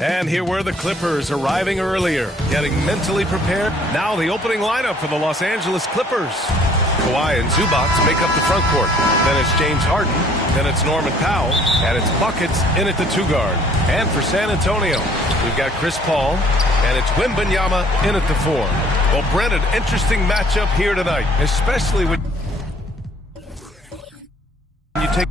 And here were the Clippers arriving earlier, getting mentally prepared. Now the opening lineup for the Los Angeles Clippers. Kawhi and Zubac make up the front court. Then it's James Harden. Then it's Norman Powell. And it's buckets in at the 2-guard. And for San Antonio, we've got Chris Paul. And it's Wembanyama in at the 4. Well, Brent, an interesting matchup here tonight, especially when you take...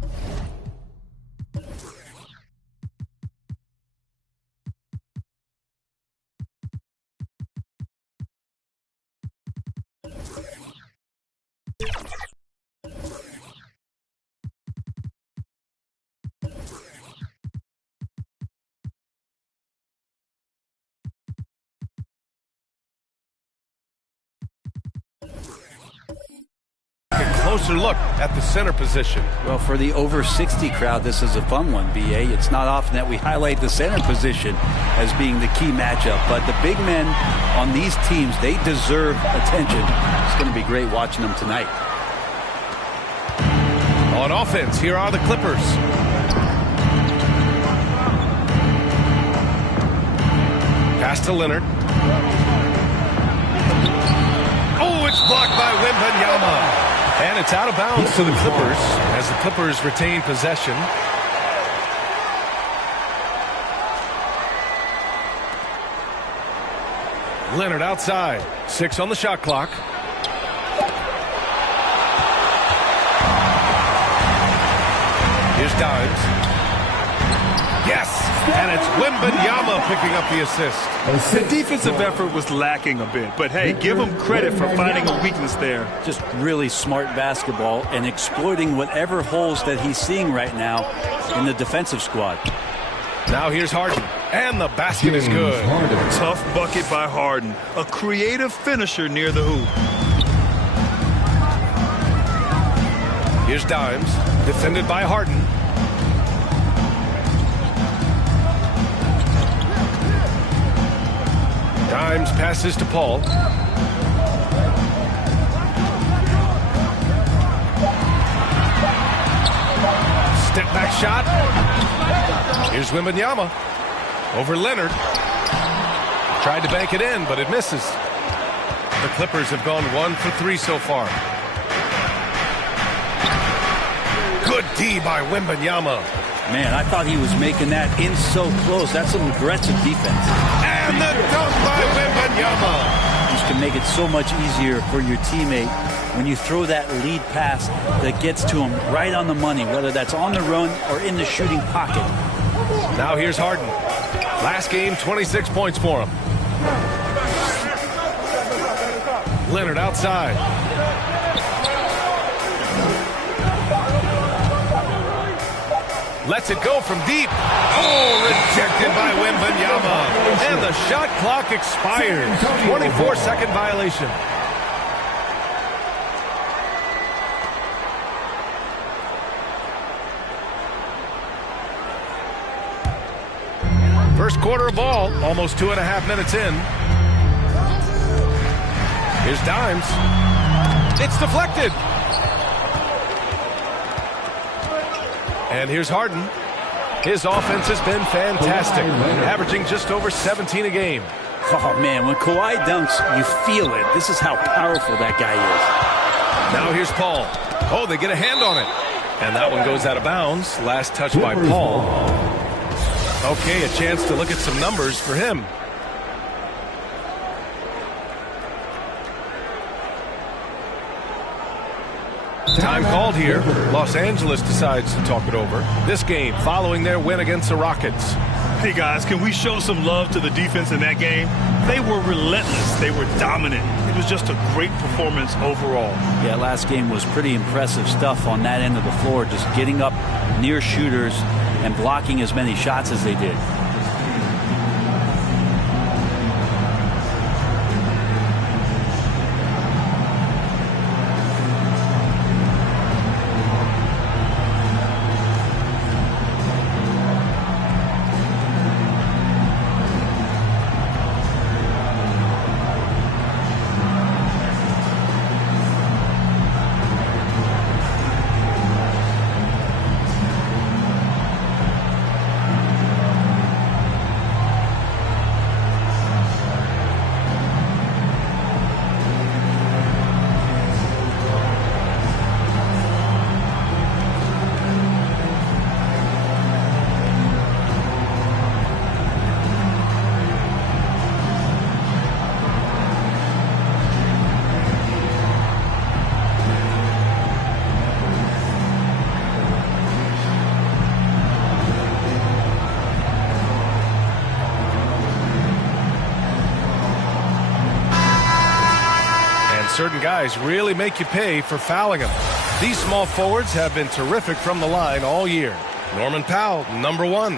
closer look at the center position. Well, for the over 60 crowd, this is a fun one, BA. It's not often that we highlight the center position as being the key matchup, but the big men on these teams, they deserve attention. It's going to be great watching them tonight. On offense, here are the Clippers. Pass to Leonard. Oh, it's blocked by Wembanyama. And it's out of bounds to the Clippers as the Clippers retain possession. Leonard outside. 6 on the shot clock. Here's Dimes. Yes! And it's Wembanyama picking up the assist. The defensive effort was lacking a bit, but hey, give him credit for finding a weakness there. Just really smart basketball and exploiting whatever holes that he's seeing right now in the defensive squad. Now here's Harden, and the basket is good. Tough bucket by Harden, a creative finisher near the hoop. Here's Dimes, defended by Harden. Dimes passes to Paul. Step back shot. Here's Wembanyama over Leonard. Tried to bank it in, but it misses. The Clippers have gone 1 for 3 so far. Good D by Wembanyama. Man, I thought he was making that in so close. That's some aggressive defense. And the dunk by Wembanyama. This can make it so much easier for your teammate when you throw that lead pass that gets to him right on the money, whether that's on the run or in the shooting pocket. Now here's Harden. Last game, 26 points for him. Leonard outside. Lets it go from deep. Oh, rejected by Wembanyama. And the shot clock expires. 24-second violation. First quarter of ball, almost 2.5 minutes in. Here's Dimes. It's deflected. And here's Harden. His offense has been fantastic, averaging just over 17 a game. Oh, man, when Kawhi dunks, you feel it. This is how powerful that guy is. Now here's Paul. Oh, they get a hand on it. And that one goes out of bounds. Last touch by Paul. Okay, a chance to look at some numbers for him. Time called here. Los Angeles decides to talk it over. This game following their win against the Rockets. Hey guys, can we show some love to the defense in that game? They were relentless. They were dominant. It was just a great performance overall. Yeah, last game was pretty impressive stuff on that end of the floor, just getting up near shooters and blocking as many shots as they did. certain guys really make you pay for fouling them. These small forwards have been terrific from the line all year. Norman Powell, number 1.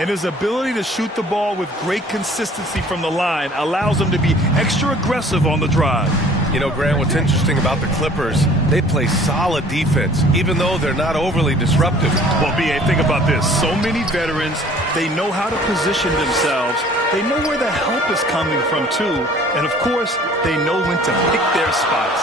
And his ability to shoot the ball with great consistency from the line allows him to be extra aggressive on the drive. You know, Grant, what's interesting about the Clippers, they play solid defense, even though they're not overly disruptive. Well, B.A., think about this. So many veterans, they know how to position themselves. They know where the help is coming from, too. And, of course, they know when to pick their spots.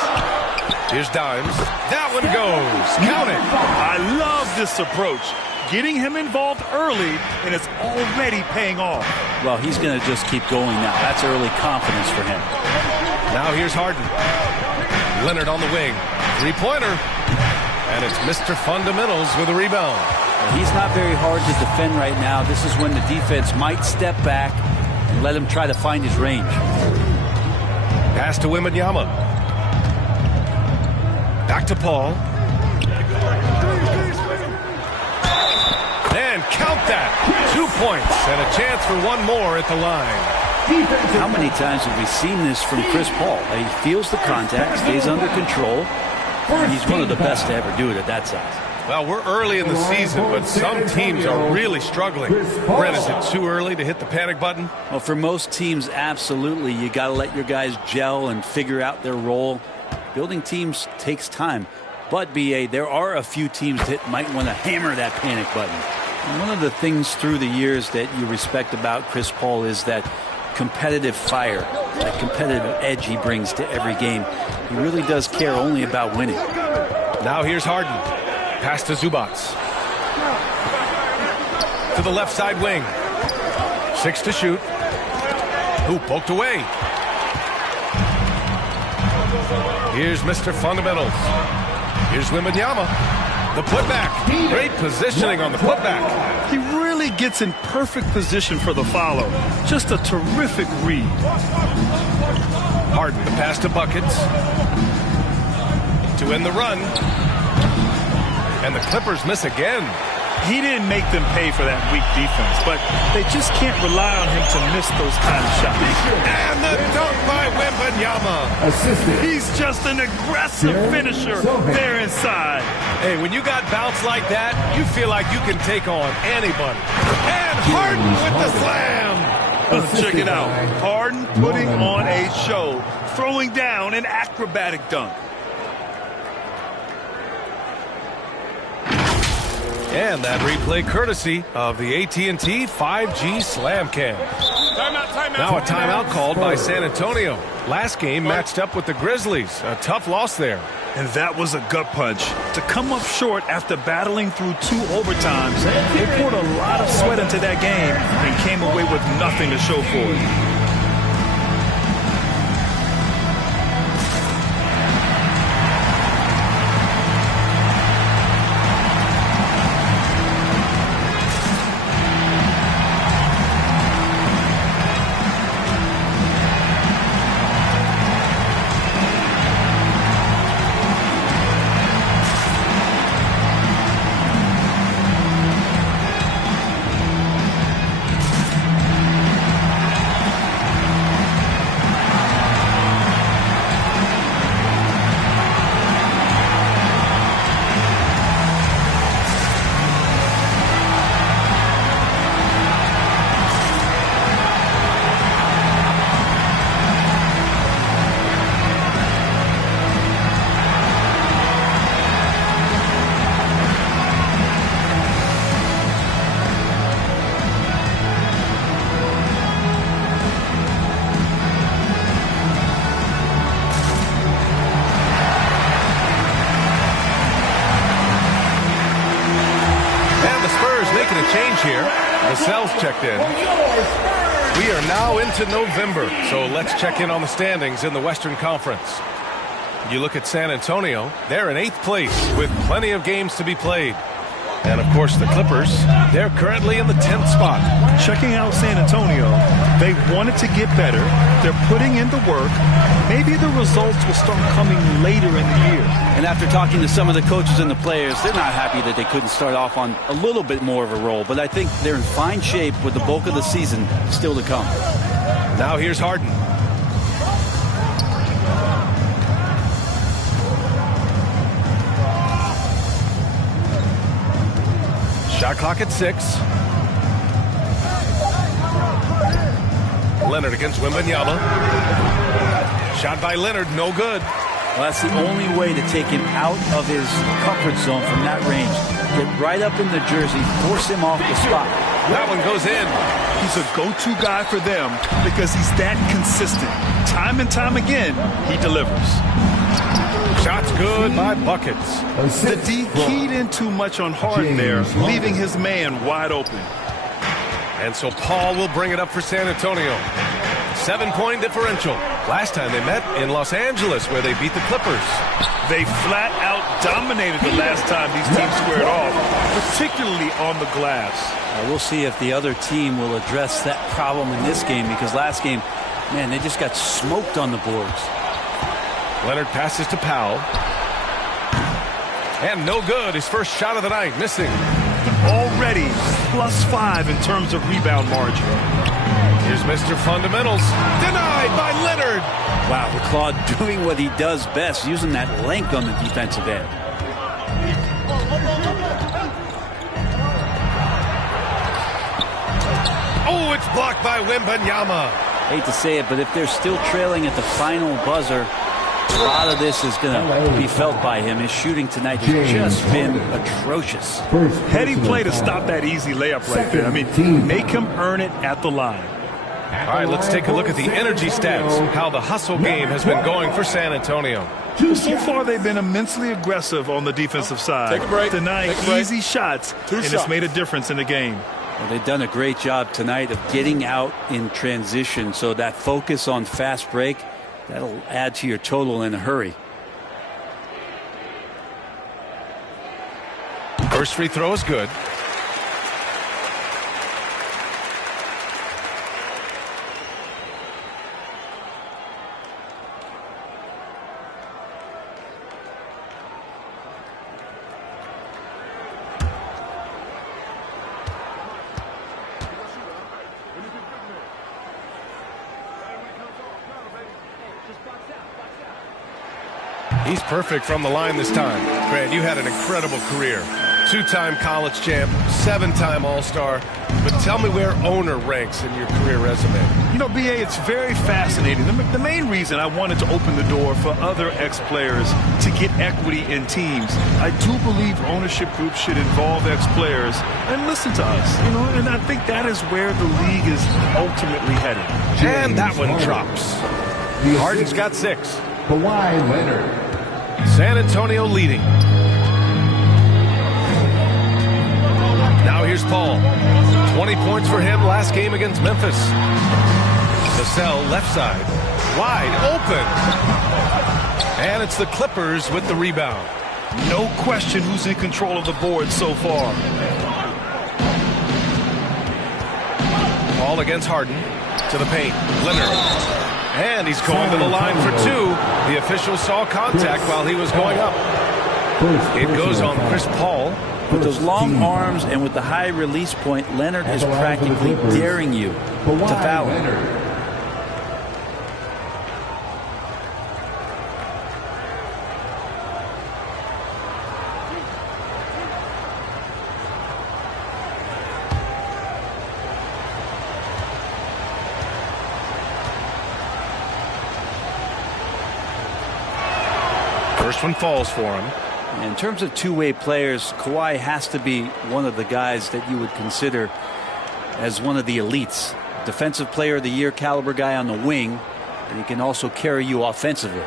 Here's Dimes. That one goes. Count it. I love this approach. Getting him involved early, and it's already paying off. Well, he's going to just keep going now. That's early confidence for him. Now here's Harden. Leonard on the wing. Three-pointer. And it's Mr. Fundamentals with a rebound. Well, he's not very hard to defend right now. This is when the defense might step back and let him try to find his range. Pass to Wembanyama. Back to Paul. And count that. 2 points and a chance for one more at the line. How many times have we seen this from Chris Paul? He feels the contact, stays under control, and he's one of the best to ever do it at that size. Well, we're early in the season, but some teams are really struggling. Brent, is it too early to hit the panic button? Well, for most teams, absolutely. You got to let your guys gel and figure out their role. Building teams takes time. But, B.A., there are a few teams that might want to hammer that panic button. And one of the things through the years that you respect about Chris Paul is that competitive fire, that competitive edge he brings to every game. He really does care only about winning. Now here's Harden. Pass to Zubac. To the left side wing. 6 to shoot. Who poked away. Here's Mr. Fundamentals. Here's Wembanyama. The putback. Great positioning on the putback. He really gets in perfect position for the follow. Just a terrific read. Harden, the pass to Buckets. To end the run. And the Clippers miss again. He didn't make them pay for that weak defense, but they just can't rely on him to miss those kind of shots. And the dunk by Wembanyama. He's just an aggressive finisher there inside. Hey, when you got bounce like that, you feel like you can take on anybody. And Harden with the slam. Check it out. Harden putting on a show, throwing down an acrobatic dunk. And that replay courtesy of the AT&T 5G Slam Cam. Now a timeout called by San Antonio. Last game matched up with the Grizzlies. A tough loss there. And that was a gut punch. To come up short after battling through 2 overtimes, they poured a lot of sweat into that game and came away with nothing to show for it. Here, Vassell's checked in. We are now into November, so let's check in on the standings in the Western Conference. You look at San Antonio, they're in 8th place with plenty of games to be played. And, of course, the Clippers, they're currently in the 10th spot. Checking out San Antonio, they wanted to get better. They're putting in the work. Maybe the results will start coming later in the year. And after talking to some of the coaches and the players, they're not happy that they couldn't start off on a little bit more of a roll. But I think they're in fine shape with the bulk of the season still to come. Now here's Harden. Shot clock at 6. Leonard against Wembanyama. Shot by Leonard, no good. Well, that's the only way to take him out of his comfort zone from that range. Get right up in the jersey, force him off the spot. That one goes in. He's a go-to guy for them because he's that consistent. Time and time again, he delivers. Shots good by Buckets. The D keyed in too much on Harden there, leaving his man wide open. And so Paul will bring it up for San Antonio. 7-point differential. Last time they met in Los Angeles, where they beat the Clippers. They flat out dominated the last time these teams squared off, particularly on the glass. We'll see if the other team will address that problem in this game, because last game, man, they just got smoked on the boards. Leonard passes to Powell. And no good. His first shot of the night, missing. Already +5 in terms of rebound margin. Here's Mr. Fundamentals. Denied by Leonard. Wow, the Claw doing what he does best, using that length on the defensive end. Oh, it's blocked by Wembanyama. Hate to say it, but if they're still trailing at the final buzzer, a lot of this is going to be felt by him. His shooting tonight has just been atrocious. Heady play to stop that easy layup right there. I mean, make him earn it at the line. All right, let's take a look at the energy stats, how the hustle game has been going for San Antonio. So far, they've been immensely aggressive on the defensive side. Take a break. Denying easy shots, and it's made a difference in the game. Well, they've done a great job tonight of getting out in transition, so that focus on fast break, that'll add to your total in a hurry. First free throw is good. He's perfect from the line this time. Grant, you had an incredible career. 2-time college champ, 7-time All-Star. But tell me where owner ranks in your career resume. You know, B.A., it's very fascinating. The main reason I wanted to open the door for other ex-players to get equity in teams, I do believe ownership groups should involve ex-players and listen to us. You know, and I think that is where the league is ultimately headed. And that one drops. Harden's got 6. Kawhi Leonard. San Antonio leading. Now here's Paul. 20 points for him last game against Memphis. Vassell left side. Wide open. And it's the Clippers with the rebound. No question who's in control of the board so far. Paul against Harden. To the paint. Leonard. And he's going to the line for 2. The official saw contact while he was going up. It goes on Chris Paul. With those long arms and with the high release point, Leonard is practically daring you to foul him. First one falls for him. In terms of two-way players, Kawhi has to be one of the guys that you would consider as one of the elites. Defensive player of the year caliber guy on the wing, and he can also carry you offensively.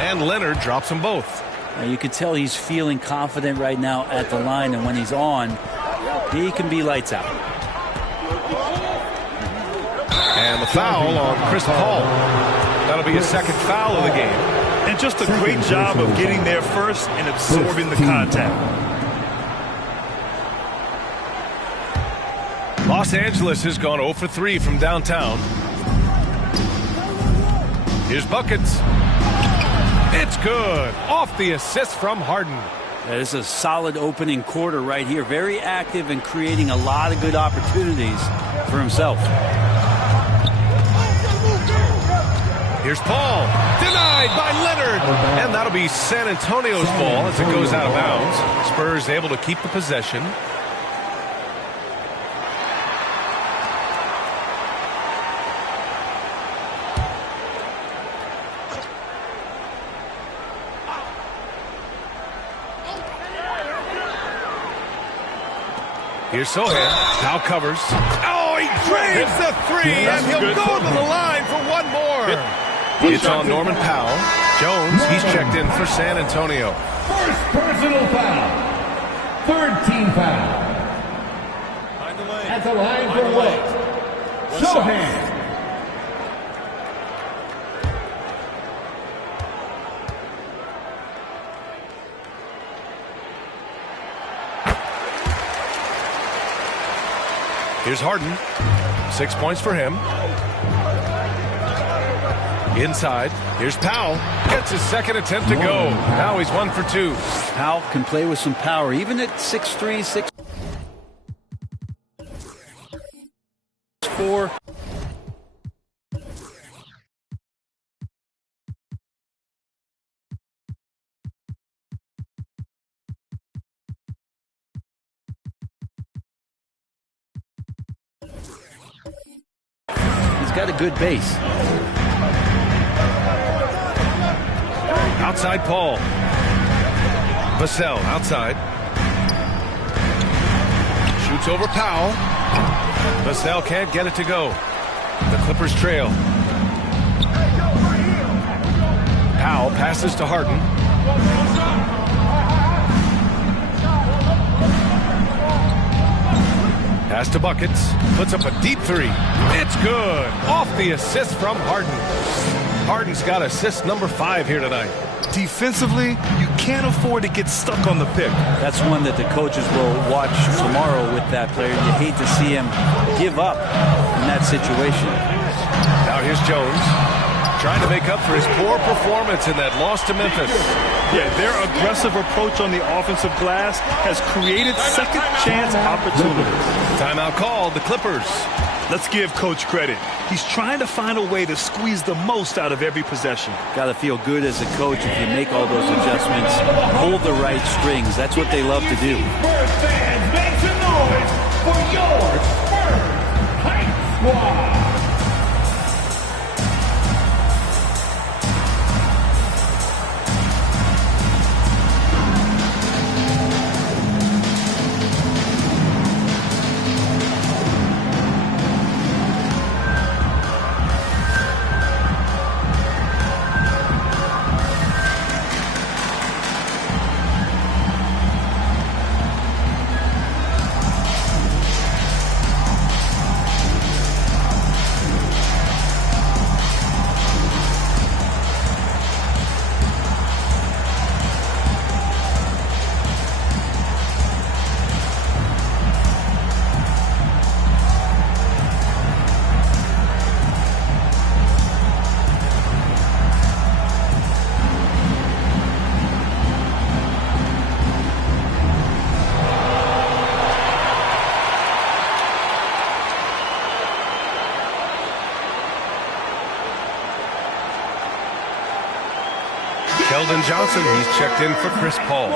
And Leonard drops them both. You can tell he's feeling confident right now at the line, and when he's on, he can be lights out. And the foul on Chris Paul. That'll be his second foul of the game. And just a great job of getting there first and absorbing the contact. Los Angeles has gone 0 for 3 from downtown. Here's Buckets. It's good. Off the assist from Harden. That is a solid opening quarter right here. Very active and creating a lot of good opportunities for himself. Here's Paul. Denied by Leonard. And that'll be San Antonio's ball as it goes out of bounds. Spurs able to keep the possession. Here's Sohan. Now covers. Oh, he drains the three, and he'll go to the line for one more. It's on Norman Powell. Jones, he's checked in for San Antonio. First personal foul. Third team foul. At the line for Wilt. Sohan. Here's Harden. 6 points for him. Inside. Here's Powell. Gets his second attempt to go. Now he's 1 for 2. Powell can play with some power, even at 6'3", 6'4". He's got a good base. Outside Paul. Vassell outside. Shoots over Powell. Vassell can't get it to go. The Clippers trail. Powell passes to Harden. Pass to Buckets. Puts up a deep three. It's good. Off the assist from Harden. Harden's got assist number 5 here tonight. Defensively, you can't afford to get stuck on the pick. That's one that the coaches will watch tomorrow with that player. You hate to see him give up in that situation. Now here's Jones, trying to make up for his poor performance in that loss to Memphis. Yeah, their aggressive approach on the offensive glass has created second chance opportunities. Timeout called, the Clippers. Let's give Coach credit. He's trying to find a way to squeeze the most out of every possession. Got to feel good as a coach if you make all those adjustments, hold the right strings. That's what they love to do. Spurs fans, make some noise for your Spurs Hype Squad. Keldon Johnson, he's checked in for Chris Paul.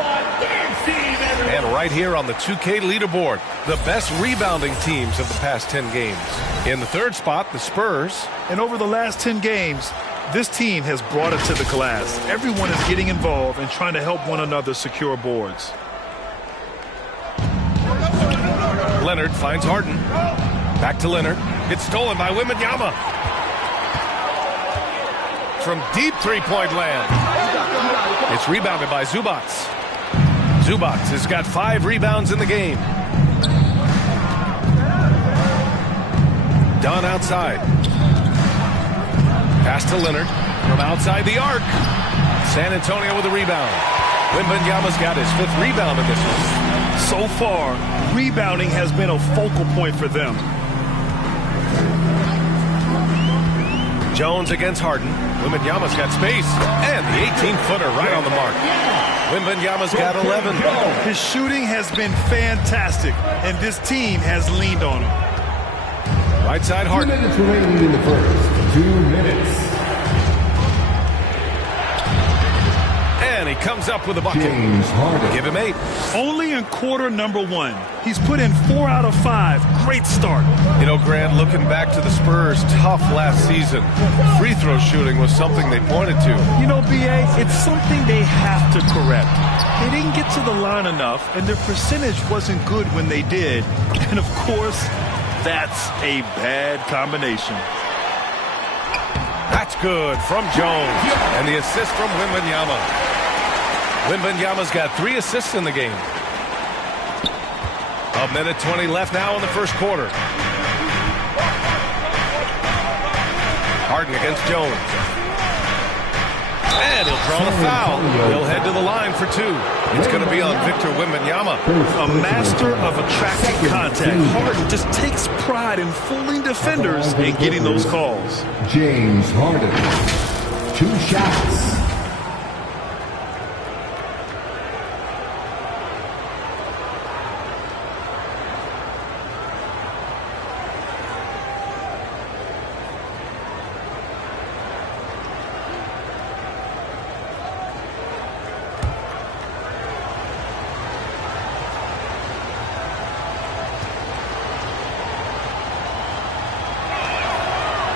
And right here on the 2K leaderboard, the best rebounding teams of the past 10 games. In the third spot, the Spurs. And over the last 10 games, this team has brought it to the glass. Everyone is getting involved and trying to help one another secure boards. Leonard finds Harden. Back to Leonard. It's stolen by Wembanyama. From deep three-point land. It's rebounded by Zubac. Zubac has got 5 rebounds in the game. Dunn outside. Pass to Leonard from outside the arc. San Antonio with a rebound. Wembanyama's got his 5th rebound in this one. So far, rebounding has been a focal point for them. Jones against Harden. Wembanyama's got space. And the 18-footer right on the mark. Wembanyama's got 11. His shooting has been fantastic, and this team has leaned on him. Right side Harden. 2 minutes remaining in the first. 2 minutes. And he comes up with a bucket. James Harden. Give him 8. Only in quarter number 1. He's put in 4 out of 5. Great start. You know, Grant, looking back to the Spurs' tough last season, free throw shooting was something they pointed to. You know, B.A., it's something they have to correct. They didn't get to the line enough, and their percentage wasn't good when they did. And, of course, that's a bad combination. That's good from Jones. And the assist from Wembanyama. Wembanyama's got 3 assists in the game. 1:20 left now in the first quarter. Harden against Jones. And he'll draw the foul. He'll head to the line for 2. It's going to be on Victor Wembanyama. A master of attracting contact. Harden just takes pride in fooling defenders and getting those calls. James Harden. 2 shots.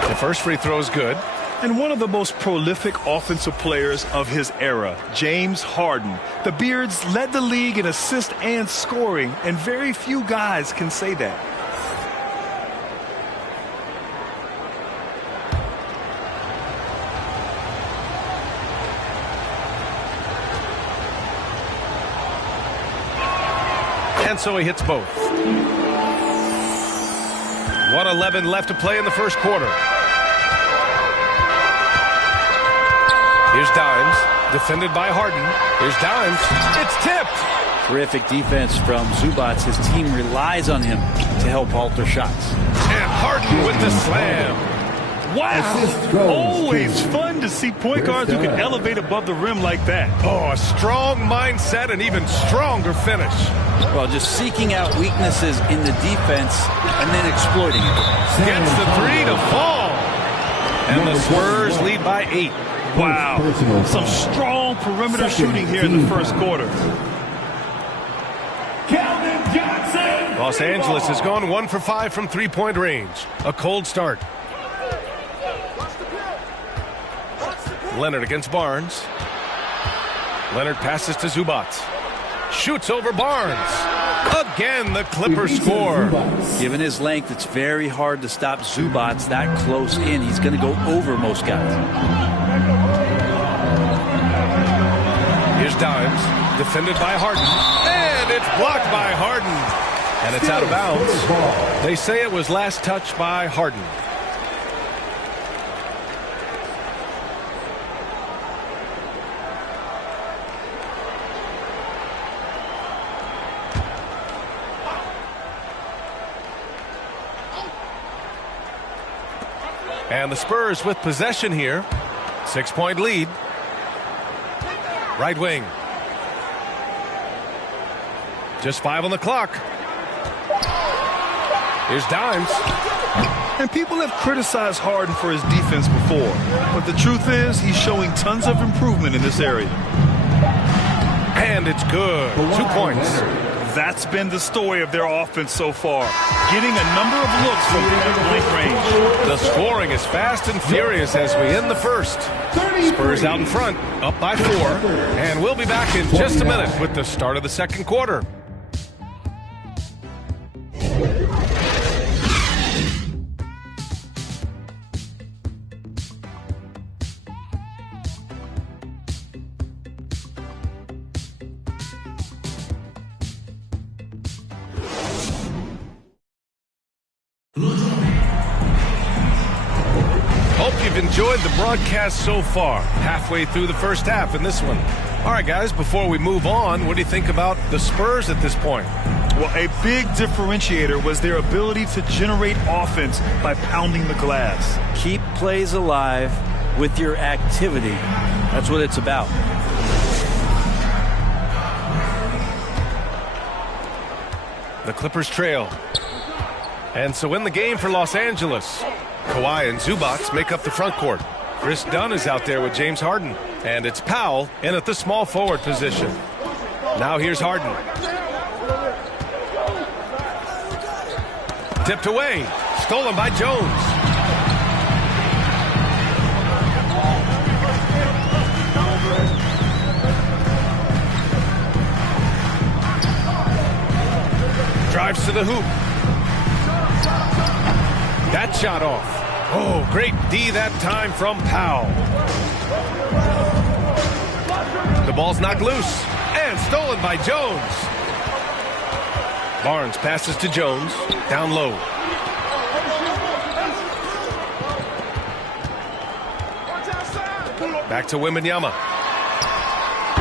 The first free throw is good. And one of the most prolific offensive players of his era, James Harden. The Beards led the league in assists and scoring, and very few guys can say that. And so he hits both. 1:11 left to play in the first quarter. Here's Dimes, defended by Harden. Here's Dimes. It's tipped. Terrific defense from Zubac. His team relies on him to help alter shots. And Harden with the slam. Wow. Always fun to see point guards who can elevate above the rim like that. Oh, a strong mindset and even stronger finish. Well, just seeking out weaknesses in the defense and then exploiting it. Gets the 3 to fall. And the Spurs lead by 8. Wow. Some strong perimeter shooting here in the first quarter. Los Angeles has gone 1 for 5 from three-point range. A cold start. Leonard against Barnes. Leonard passes to Zubac. Shoots over Barnes. Again, the Clippers score. Given his length, it's very hard to stop Zubac that close in. He's going to go over most guys. Here's Dimes, defended by Harden. And it's blocked by Harden. And it's out of bounds. They say it was last touched by Harden. And the Spurs with possession here. 6-point lead. Right wing. Just 5 on the clock. Here's Dimes. And people have criticized Harden for his defense before. But the truth is, he's showing tons of improvement in this area. And it's good. 2 points. That's been the story of their offense so far. Getting a number of looks from point-blank range. The scoring is fast and furious as we end the first. Spurs out in front, up by 4. And we'll be back in just a minute with the start of the second quarter. Hope you've enjoyed the broadcast so far. Halfway through the first half in this one. All right, guys, before we move on, what do you think about the Spurs at this point? Well, a big differentiator was their ability to generate offense by pounding the glass. Keep plays alive with your activity. That's what it's about. The Clippers trail. And so in the game for Los Angeles, Kawhi and Zubac make up the front court. Chris Dunn is out there with James Harden. And it's Powell in at the small forward position. Now here's Harden. Tipped away. Stolen by Jones. Drives to the hoop. That shot off. Oh, great D that time from Powell. The ball's knocked loose and stolen by Jones. Barnes passes to Jones. Down low. Back to Wembanyama.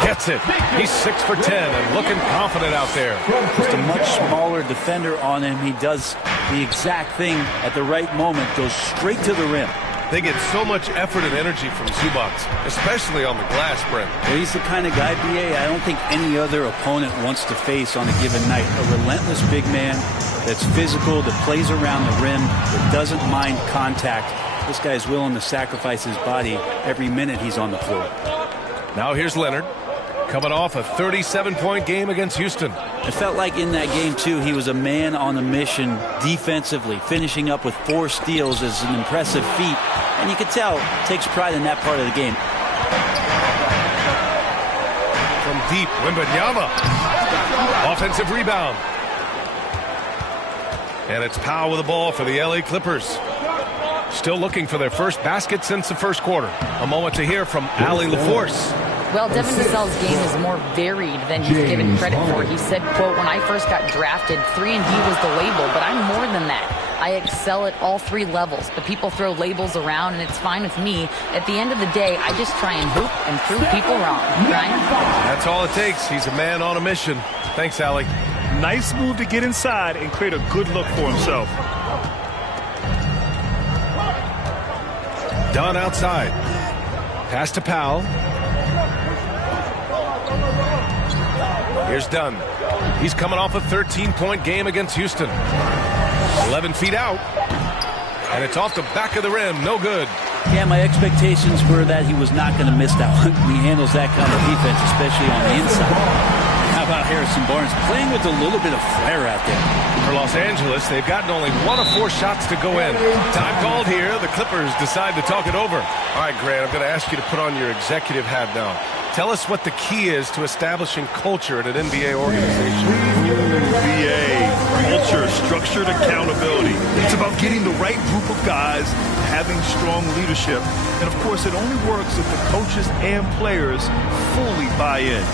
Gets it. He's 6 for 10 and looking confident out there. Just a much smaller defender on him. He does the exact thing at the right moment. Goes straight to the rim. They get so much effort and energy from Zubac, especially on the glass, Brent. Well, he's the kind of guy, BA, I don't think any other opponent wants to face on a given night. A relentless big man that's physical, that plays around the rim, that doesn't mind contact. This guy's willing to sacrifice his body every minute he's on the floor. Now here's Leonard, coming off a 37-point game against Houston. It felt like in that game, too, he was a man on a mission defensively. Finishing up with 4 steals is an impressive feat. And you can tell, takes pride in that part of the game. From deep, Wembanyama. Offensive rebound. And it's Powell with the ball for the LA Clippers. Still looking for their first basket since the first quarter. A moment to hear from Allie LaForce. Well, Devin Vassell's game is more varied than he's given credit for. He said, quote, "When I first got drafted, 3-and-D was the label, but I'm more than that. I excel at all 3 levels, but people throw labels around, and it's fine with me. At the end of the day, I just try and hoop and prove people wrong." Brian? That's all it takes. He's a man on a mission. Thanks, Allie. Nice move to get inside and create a good look for himself. Dunn outside. Pass to Powell. Here's Dunn. He's coming off a 13-point game against Houston. 11 feet out. And it's off the back of the rim. No good. Yeah, my expectations were that he was not going to miss that one. He handles that kind of defense, especially on the inside. How about Harrison Barnes playing with a little bit of flair out there? For Los Angeles, they've gotten only 1 of 4 shots to go in. Time called here. The Clippers decide to talk it over. All right, Grant, I'm going to ask you to put on your executive hat now. Tell us what the key is to establishing culture at an NBA organization. NBA, culture, structured accountability. It's about getting the right group of guys, having strong leadership. And, of course, it only works if the coaches and players fully buy in.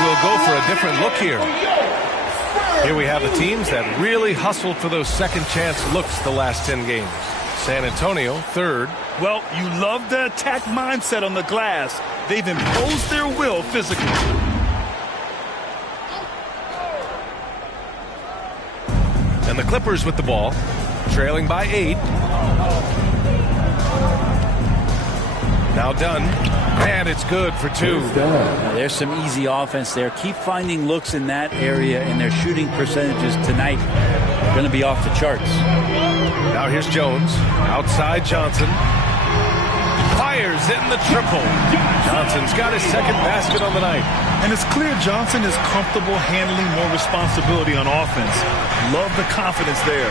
Will go for a different look here. Here we have the teams that really hustled for those second chance looks the last 10 games. San Antonio, 3rd. Well, you love the attack mindset on the glass. They've imposed their will physically. And the Clippers with the ball, trailing by 8. Now Dunn. And it's good for 2. There's some easy offense there. Keep finding looks in that area, and their shooting percentages tonight are going to be off the charts. Now here's Jones. Outside Johnson. Fires in the triple. Johnson's got his second basket on the night. And it's clear Johnson is comfortable handling more responsibility on offense. Love the confidence there.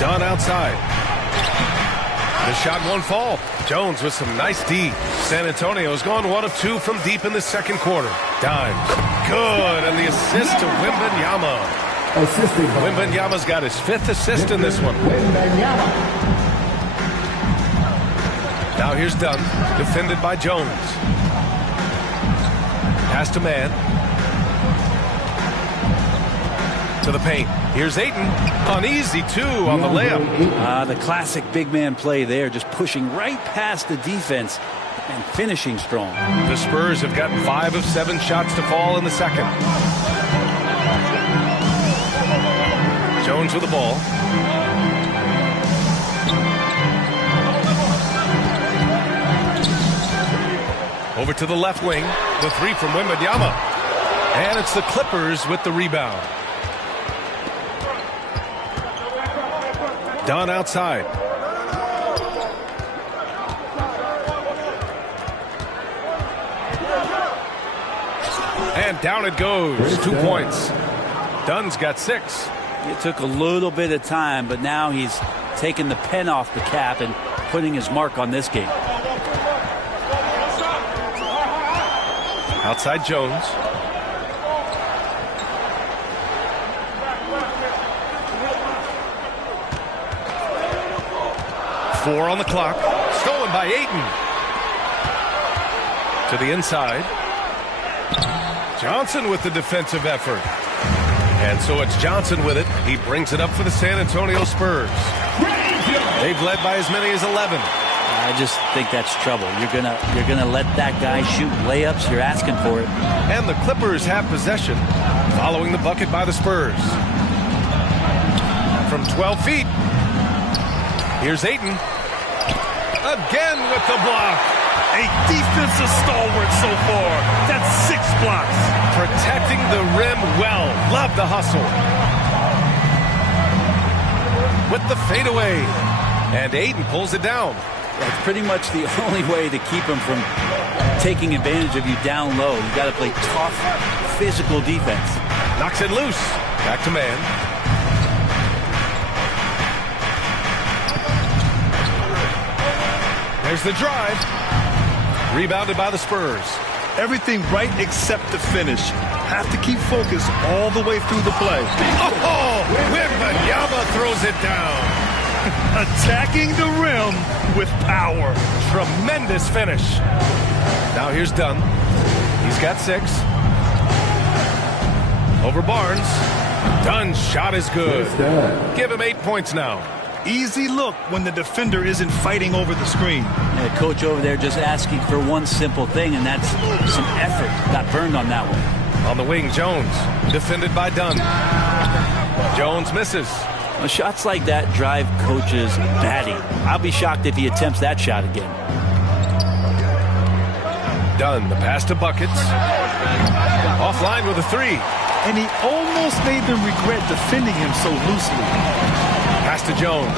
Dunn outside. The shot won't fall. Jones with some nice D. San Antonio's gone 1 of 2 from deep in the second quarter. Dimes. Good. And the assist to Wembanyama. Wembanyama's got his 5th assist in this one. Now here's Dunn. Defended by Jones. Pass to man. To the paint. Here's Ayton. An easy 2 on the layup. The classic big man play there, just pushing right past the defense and finishing strong. The Spurs have gotten 5 of 7 shots to fall in the second. Jones with the ball. Over to the left wing. The 3 from Wembanyama. And it's the Clippers with the rebound. Dunn outside. And down it goes. 2 points. Dunn's got 6. It took a little bit of time, but now he's taking the pen off the cap and putting his mark on this game. Outside Jones. Four on the clock. Stolen by Ayton. To the inside. Johnson with the defensive effort. And so it's Johnson with it. He brings it up for the San Antonio Spurs. They've led by as many as 11. I just think that's trouble. You're gonna let that guy shoot layups. You're asking for it. And the Clippers have possession, following the bucket by the Spurs. From 12 feet. Here's Ayton. Again with the block. A defensive stalwart so far. That's 6 blocks. Protecting the rim well. Love the hustle. With the fadeaway. And Ayton pulls it down. That's pretty much the only way to keep him from taking advantage of you down low. You got to play tough, physical defense. Knocks it loose. Back to man. There's the drive. Rebounded by the Spurs. Everything right except the finish. Have to keep focus all the way through the play. Oh, Wembanyama throws it down. Attacking the rim with power. Tremendous finish. Now here's Dunn. He's got 6. Over Barnes. Dunn's shot is good. Give him 8 points now. Easy look when the defender isn't fighting over the screen. Yeah, coach over there just asking for one simple thing, and that's some effort. Got burned on that one. On the wing, Jones. Defended by Dunn. Jones misses. Well, shots like that drive coaches batty. I'll be shocked if he attempts that shot again. Dunn, the pass to Buckets. Offline with a 3. And he almost made them regret defending him so loosely. Pass to Jones.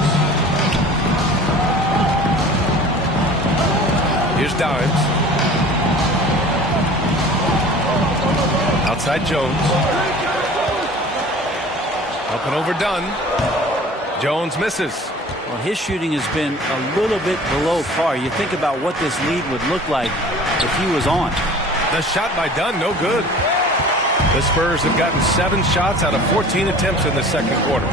Here's Dimes. Outside Jones. Up and over Dunn. Jones misses. Well, his shooting has been a little bit below par. You think about what this lead would look like if he was on. The shot by Dunn, no good. The Spurs have gotten 7 shots out of 14 attempts in the second quarter.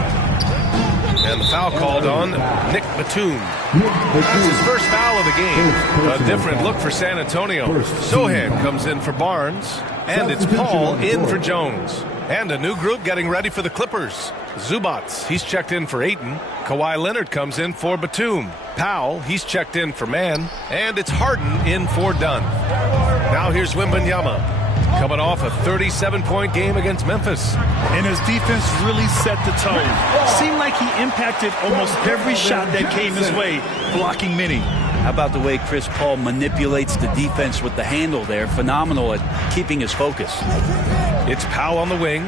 And the foul called on Nick Batum. That's his first foul of the game. A different look for San Antonio. Sohan comes in for Barnes. And it's Paul in for Jones. And a new group getting ready for the Clippers. Zubats, he's checked in for Ayton. Kawhi Leonard comes in for Batum. Powell, he's checked in for Mann. And it's Harden in for Dunn. Now here's Wembanyama. Coming off a 37-point game against Memphis. And his defense really set the tone. Seemed like he impacted almost every shot that came his way, blocking many. How about the way Chris Paul manipulates the defense with the handle there? Phenomenal at keeping his focus. It's Powell on the wing.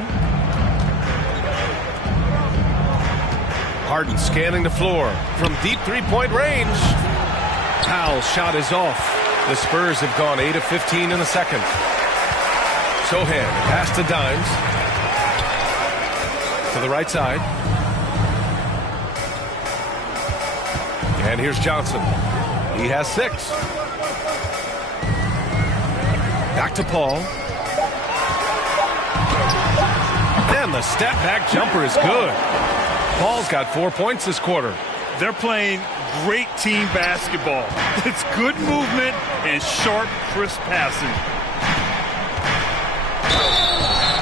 Harden scanning the floor from deep three-point range. Powell's shot is off. The Spurs have gone 8 of 15 in the second. Sohan pass to Dimes. To the right side. And here's Johnson. He has 6. Back to Paul. And the step-back jumper is good. Paul's got 4 points this quarter. They're playing great team basketball. It's good movement and sharp, crisp passing.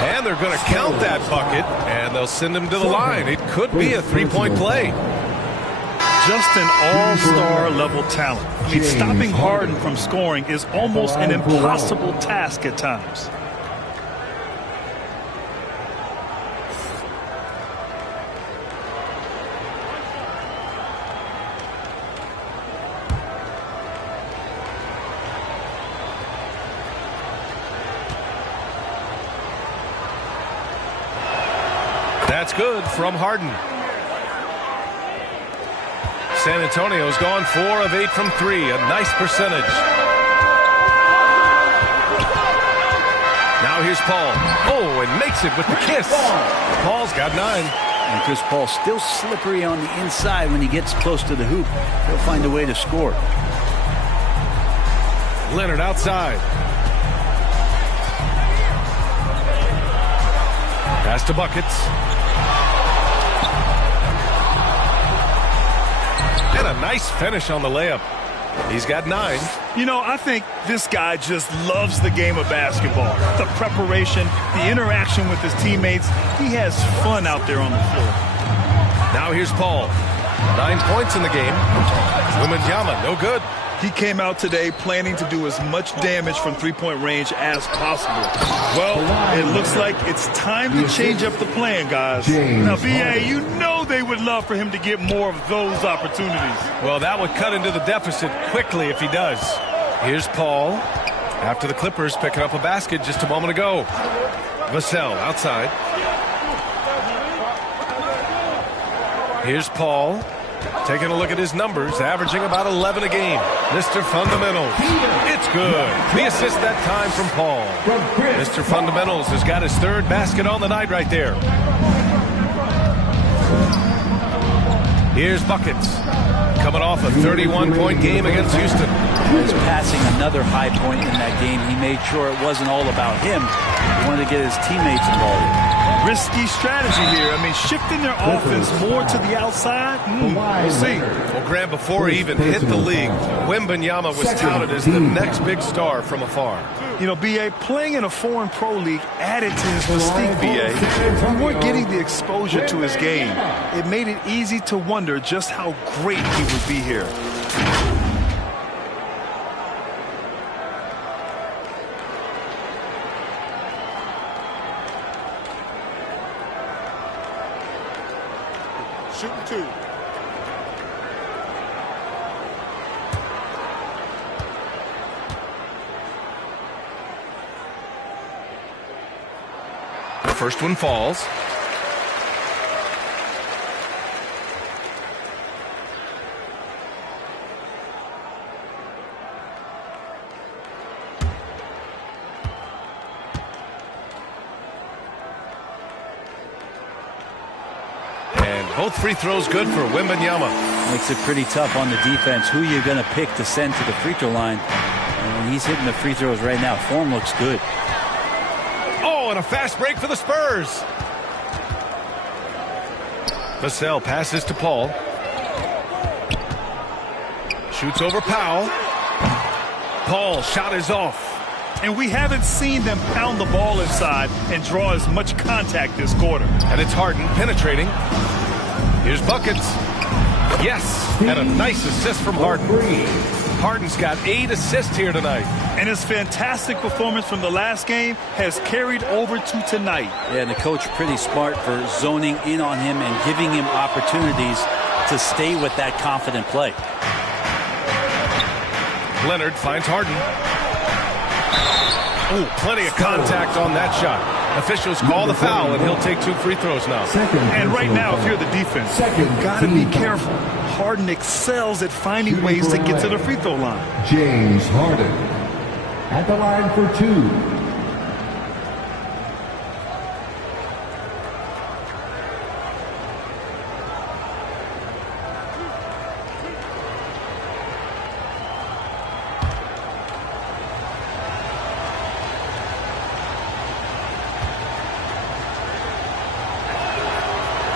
And they're going to count that bucket, and they'll send him to the line. It could be a 3-point play. Just an all-star level talent. I mean, stopping Harden from scoring is almost an impossible task at times. That's good from Harden. San Antonio's gone 4 of 8 from 3. A nice percentage. Now here's Paul. Oh, and makes it with the kiss. Paul's got 9. And Chris Paul still slippery on the inside when he gets close to the hoop. He'll find a way to score. Leonard outside. Pass to Buckets. And a nice finish on the layup. He's got 9. You know, I think this guy just loves the game of basketball. The preparation, the interaction with his teammates. He has fun out there on the floor. Now here's Paul. 9 points in the game. Wembanyama, no good. He came out today planning to do as much damage from three-point range as possible. Well, it looks like it's time to change up the plan, guys. Now, B.A., you know they would love for him to get more of those opportunities. Well, that would cut into the deficit quickly if he does. Here's Paul. After the Clippers picking up a basket just a moment ago. Vassell outside. Here's Paul. Taking a look at his numbers, averaging about 11 a game. Mr. Fundamentals. It's good. The assist that time from Paul. Mr. Fundamentals has got his 3rd basket on the night right there. Here's Buckets. Coming off a 31-point game against Houston. He's passing another high point in that game. He made sure it wasn't all about him. He wanted to get his teammates involved. Risky strategy here. I mean, shifting their offense more to the outside. We'll see. Well, Graham, before he even hit the league, Wembanyama was touted as the next big star from afar. You know, B.A., playing in a foreign pro league added to his mystique, B.A. We weren't getting the exposure to his game. It made it easy to wonder just how great he would be here. Shooting 2. The first one falls. Both free throws good for Wembanyama. Makes it pretty tough on the defense. Who you're going to pick to send to the free throw line. And he's hitting the free throws right now. Form looks good. Oh, and a fast break for the Spurs. Vassell passes to Paul. Shoots over Powell. Paul shot is off. And we haven't seen them pound the ball inside and draw as much contact this quarter. And it's Harden penetrating. Here's Buckets. Yes, and a nice assist from Harden. Harden's got 8 assists here tonight. And his fantastic performance from the last game has carried over to tonight. Yeah, and the coach pretty smart for zoning in on him and giving him opportunities to stay with that confident play. Leonard finds Harden. Oh, plenty of contact on that shot. Officials call the foul, and he'll take 2 free throws now. And right now, if you're the defense, you've got to be careful. Harden excels at finding ways to get to the free throw line. James Harden at the line for 2.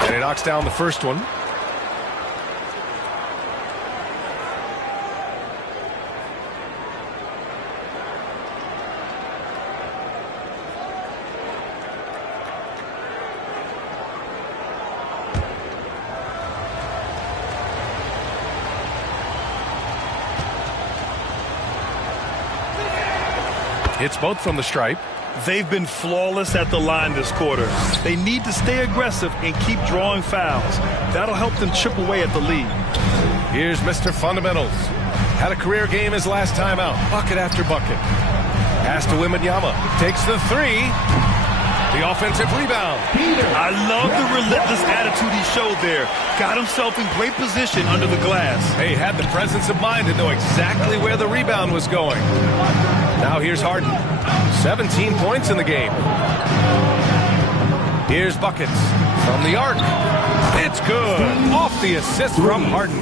And he knocks down the first one. Hits both from the stripe. They've been flawless at the line this quarter. They need to stay aggressive and keep drawing fouls. That'll help them chip away at the lead. Here's Mr. Fundamentals. Had a career game his last time out. Bucket after bucket. Pass to Wembanyama. Takes the 3. The offensive rebound. I love the relentless attitude he showed there. Got himself in great position under the glass. Hey, had the presence of mind to know exactly where the rebound was going. Now here's Harden. 17 points in the game. Here's buckets from the arc. It's good. Off the assist from Harden.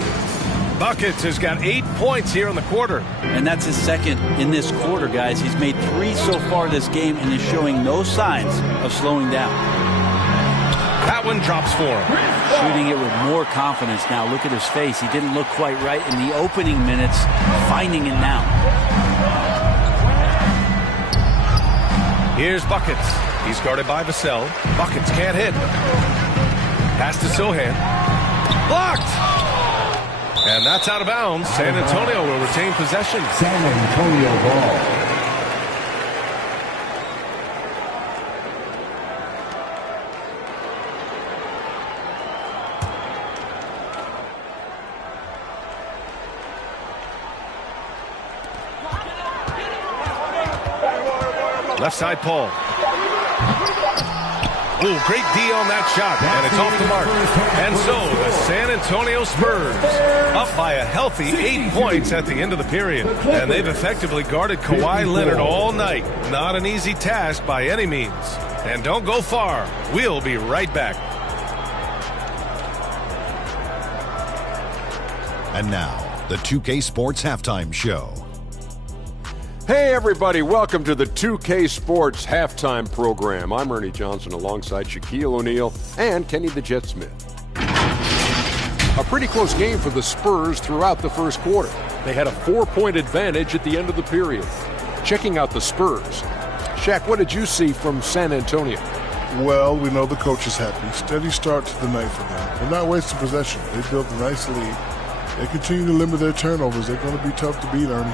Buckets has got 8 points here in the quarter. And that's his second in this quarter, guys. He's made 3 so far this game and is showing no signs of slowing down. That one drops for him. Shooting it with more confidence now. Look at his face. He didn't look quite right in the opening minutes. Finding it now. Here's Buckets. He's guarded by Vassell. Buckets can't hit. Pass to Sohan. Blocked! And that's out of bounds. San Antonio will retain possession. San Antonio ball. Left side, Paul. Ooh, great D on that shot, and it's off the mark. And so the San Antonio Spurs up by a healthy 8 points at the end of the period. And they've effectively guarded Kawhi Leonard all night. Not an easy task by any means. And don't go far. We'll be right back. And now, the 2K Sports Halftime Show. Hey everybody, welcome to the 2K Sports Halftime Program. I'm Ernie Johnson alongside Shaquille O'Neal and Kenny the Jet Smith. A pretty close game for the Spurs throughout the first quarter. They had a 4-point advantage at the end of the period. Checking out the Spurs. Shaq, what did you see from San Antonio? Well, we know the coach is happy. Steady start to the night for them. They're not wasting possession. They built a nice lead. They continue to limit their turnovers. They're going to be tough to beat, Ernie.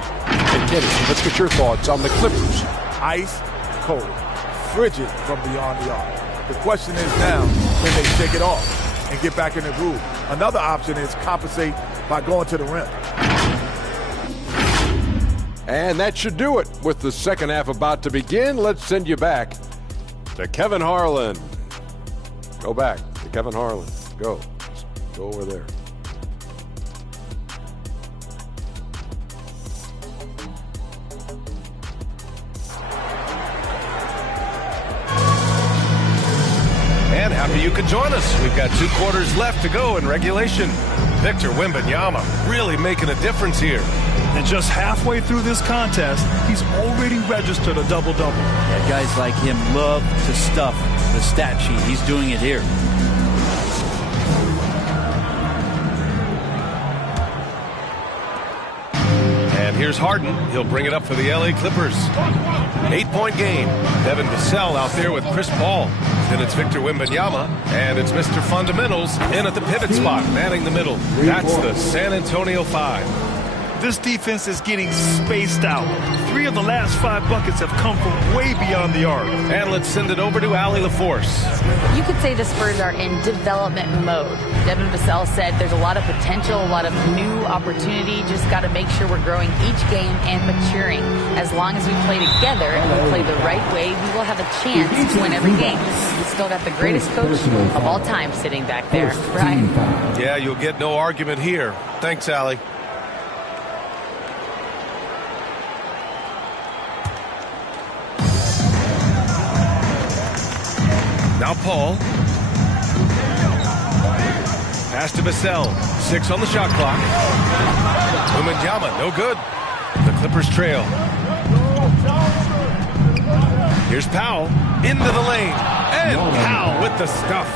And Kenny, let's get your thoughts on the Clippers. Ice cold, frigid from beyond the arc. The question is now, can they shake it off and get back in the groove? Another option is compensate by going to the rim. And that should do it. With the second half about to begin, let's send you back to Kevin Harlan. Go back to Kevin Harlan. Go over there. And happy you could join us. We've got 2 quarters left to go in regulation. Victor Wembanyama really making a difference here. And just halfway through this contest, he's already registered a double-double. Yeah, guys like him love to stuff the stat sheet. He's doing it here. And here's Harden. He'll bring it up for the LA Clippers. 8-point game. Devin Vassell out there with Chris Paul. Then it's Victor Wembanyama, and it's Mr. Fundamentals in at the pivot spot, manning the middle. That's the San Antonio 5. This defense is getting spaced out. 3 of the last 5 buckets have come from way beyond the arc. And let's send it over to Allie LaForce. You could say the Spurs are in development mode. Devin Vassell said there's a lot of potential, a lot of new opportunity. Just got to make sure we're growing each game and maturing. As long as we play together and we play the right way, we will have a chance to win every game. We still got the greatest coach of all time sitting back there, right? Yeah, you'll get no argument here. Thanks, Allie. Now Paul. Pass to Vassell. 6 on the shot clock. Wembanyama, no good. The Clippers trail. Here's Powell into the lane. And Powell with the stuff.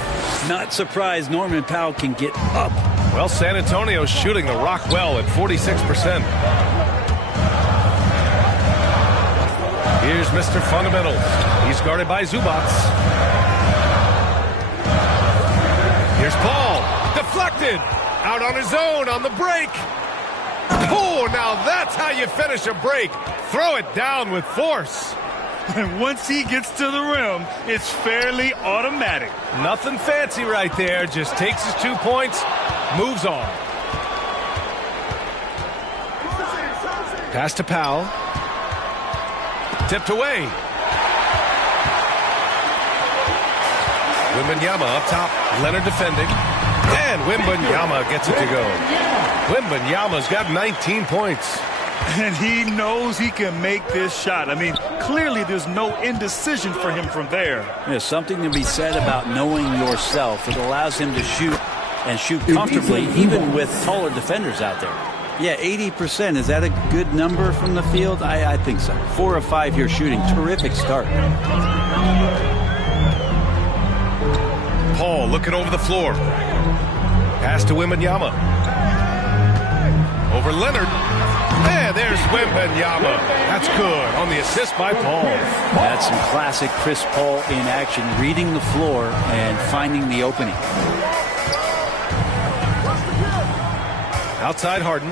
Not surprised Norman Powell can get up. Well, San Antonio's shooting the rock well at 46%. Here's Mr. Fundamentals. He's guarded by Zubac. Here's Paul. Deflected. Out on his own on the break. Oh, now that's how you finish a break. Throw it down with force. And once he gets to the rim, it's fairly automatic. Nothing fancy right there. Just takes his 2 points, moves on. Pass to Powell. Tipped away. Wembanyama up top. Leonard defending. And Wembanyama gets it to go. Wembanyama's got 19 points. And he knows he can make this shot. I mean, clearly there's no indecision for him from there. There's something to be said about knowing yourself. It allows him to shoot and shoot comfortably, even with taller defenders out there. Yeah, 80%. Is that a good number from the field? I think so. 4 of 5 here shooting. Terrific start. Paul looking over the floor. Pass to Wembanyama. Over Leonard. And there's Wembanyama. That's good on the assist by Paul. That's some classic Chris Paul in action, reading the floor and finding the opening. Outside Harden.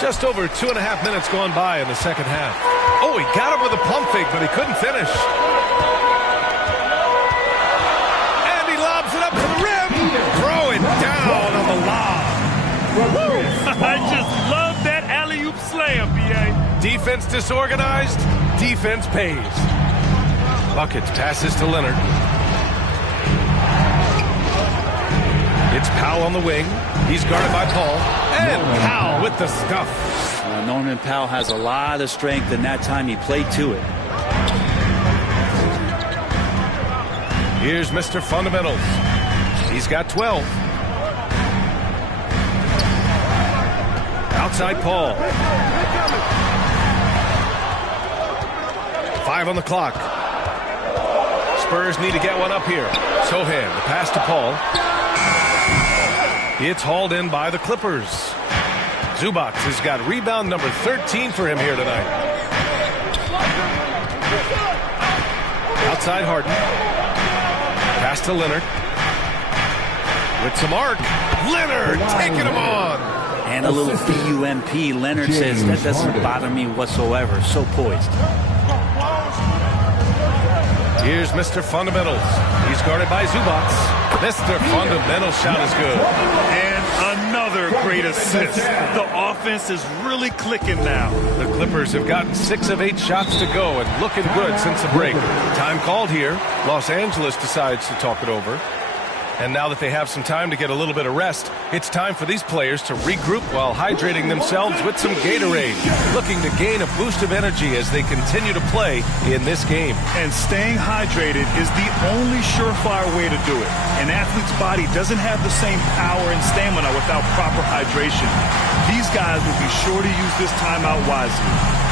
Just over 2.5 minutes gone by in the second half. Oh, he got him with a pump fake, but he couldn't finish. And he lobs it up to the rim. Throw it down on the lob. I just love that alley-oop slam, B.A. Defense disorganized. Defense pays. Buckets passes to Leonard. It's Powell on the wing. He's guarded by Paul. And Powell with the stuff. Norman Powell has a lot of strength, and that time he played to it. Here's Mr. Fundamentals. He's got 12. Outside Paul. 5 on the clock. Spurs need to get one up here. Sohan, the pass to Paul. It's hauled in by the Clippers. Zubac has got rebound number 13 for him here tonight. Outside Harden. Pass to Leonard. With some arc. Leonard taking him on. And a little BUMP. Leonard says, that doesn't bother me whatsoever. So poised. Here's Mr. Fundamentals. He's guarded by Zubac. Mr. Fundamental shot is good. And another great assist. The offense is really clicking now. The Clippers have gotten 6 of 8 shots to go and looking good since the break. Time called here. Los Angeles decides to talk it over. And now that they have some time to get a little bit of rest, it's time for these players to regroup while hydrating themselves with some Gatorade, looking to gain a boost of energy as they continue to play in this game. And staying hydrated is the only surefire way to do it. An athlete's body doesn't have the same power and stamina without proper hydration. These guys will be sure to use this timeout wisely.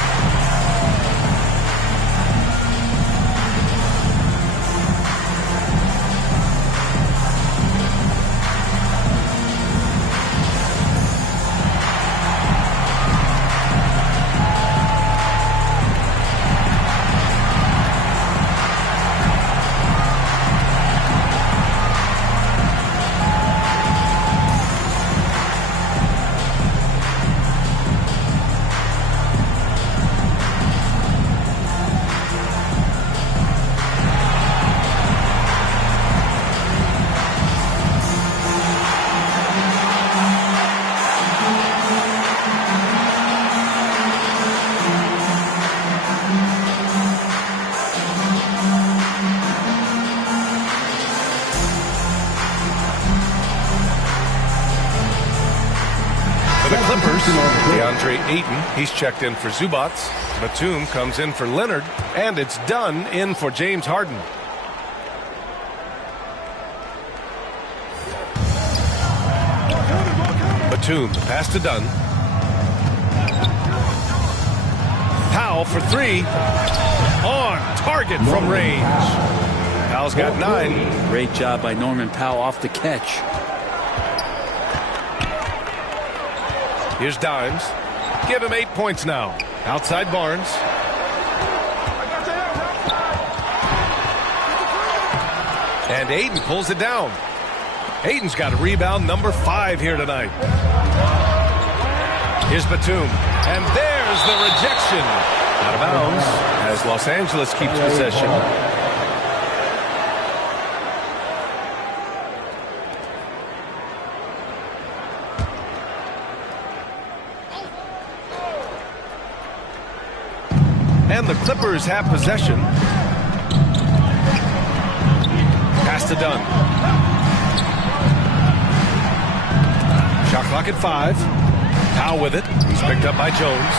DeAndre Ayton, he's checked in for Zubac. Batum comes in for Leonard, and it's Dunn in for James Harden. Batum, pass to Dunn. Powell for three. On target from range. Powell's got 9. Great job by Norman Powell off the catch. Here's Dimes. Give him 8 points now. Outside Barnes. And Ayton pulls it down. Ayton's got a rebound number 5 here tonight. Here's Batum. And there's the rejection. Out of bounds as Los Angeles keeps possession. And the Clippers have possession. Pass to Dunn. Shot clock at 5. Powell with it. He's picked up by Jones.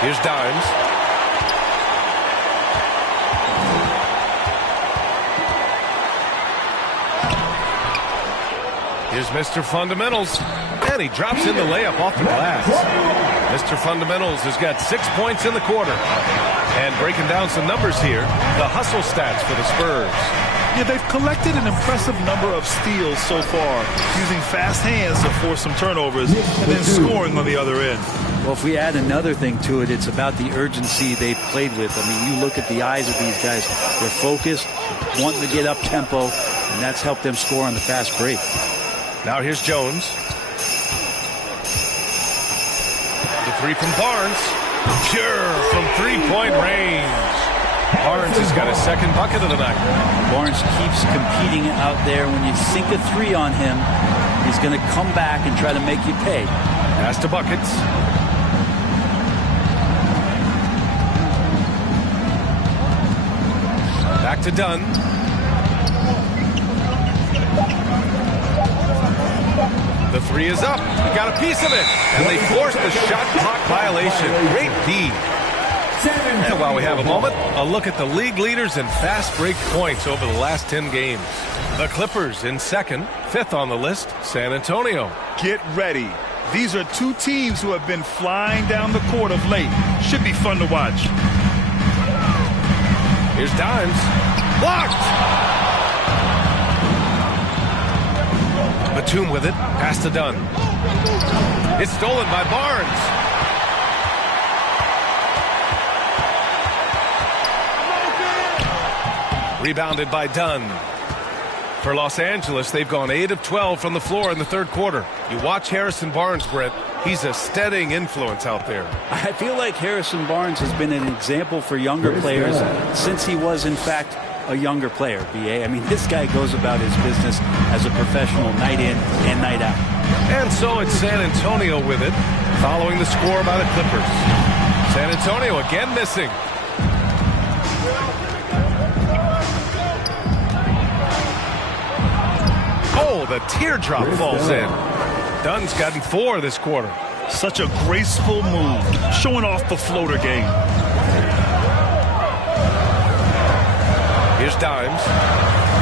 Here's Dimes. Here's Mr. Fundamentals. And he drops in the layup off the glass. Mr. Fundamentals has got 6 points in the quarter. And breaking down some numbers here, the hustle stats for the Spurs. Yeah, they've collected an impressive number of steals so far, using fast hands to force some turnovers and then scoring on the other end. Well, if we add another thing to it, it's about the urgency they've played with. I mean, you look at the eyes of these guys. They're focused, wanting to get up tempo, and that's helped them score on the fast break. Now here's Jones. The three from Barnes. Pure from three-point range. Barnes has got his second bucket of the night. Barnes keeps competing out there. When you sink a 3 on him, he's going to come back and try to make you pay. Pass to buckets. Back to Dunn. The 3 is up. He got a piece of it. And they forced the shot clock violation. Great D. And while we have a moment, a look at the league leaders in fast break points over the last 10 games. The Clippers in second, 5th on the list, San Antonio. Get ready. These are two teams who have been flying down the court of late. Should be fun to watch. Here's Dimes. Blocked! Batum with it. Pass to Dunn. It's stolen by Barnes. Rebounded by Dunn. For Los Angeles, they've gone 8 of 12 from the floor in the third quarter. You watch Harrison Barnes, Brett. He's a steadying influence out there. I feel like Harrison Barnes has been an example for younger players since he was, in fact, a younger player, B.A. I mean, this guy goes about his business as a professional night in and night out. And so it's San Antonio with it, following the score by the Clippers. San Antonio again missing. Oh, the teardrop falls in. Dunn's gotten 4 this quarter. Such a graceful move, showing off the floater game. Here's Dimes.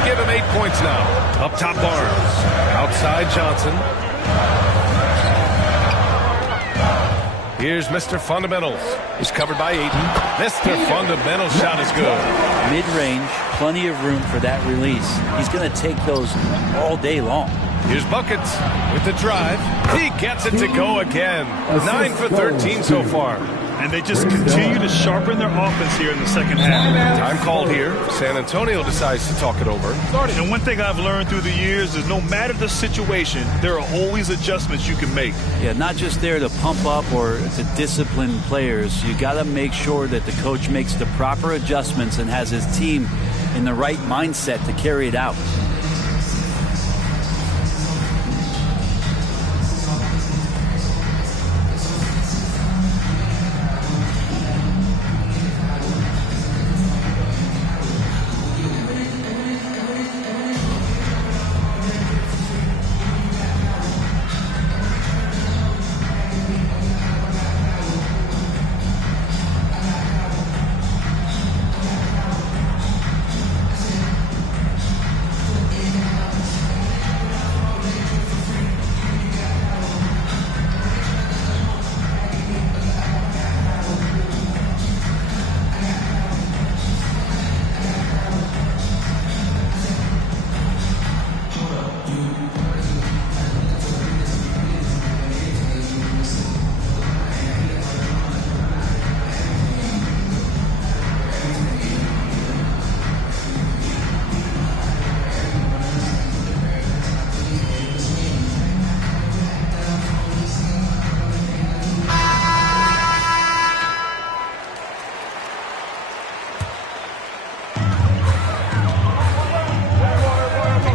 Give him 8 points now. Up top Barnes. Outside Johnson. Here's Mr. Fundamentals. He's covered by Ayton. Mr. Fundamentals shot is good. Mid-range, plenty of room for that release. He's going to take those all day long. Here's Buckets with the drive. He gets it to go again. 9 for 13 so far. And they just continue to sharpen their offense here in the second half. Time called here. San Antonio decides to talk it over. And one thing I've learned through the years is no matter the situation, there are always adjustments you can make. Yeah, not just there to pump up or to discipline players. You got to make sure that the coach makes the proper adjustments and has his team in the right mindset to carry it out.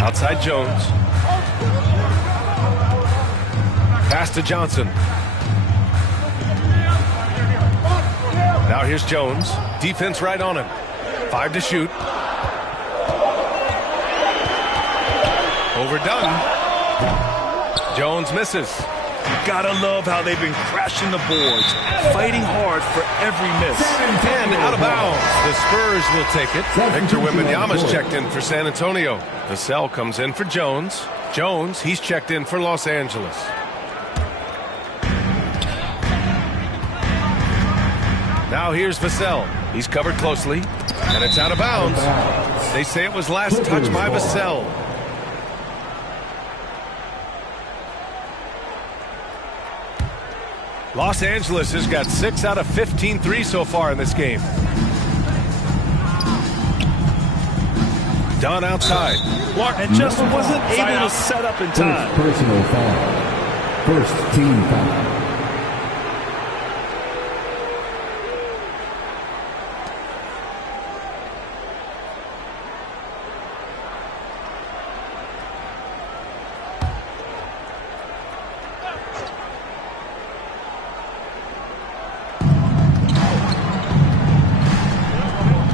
Outside Jones. Pass to Johnson. Now here's Jones. Defense right on him. 5 to shoot. Overdone. Jones misses. Gotta love how they've been crashing the boards, fighting hard for every miss. And out of bounds. The Spurs will take it. Victor Wembanyama's checked in for San Antonio. Vassell comes in for Jones. Jones, he's checked in for Los Angeles. Now here's Vassell. He's covered closely, and it's out of bounds. They say it was last touch by Vassell. Los Angeles has got 6 out of 15 threes so far in this game. Dunn outside. And just wasn't able to set up in time. First personal foul. First team foul.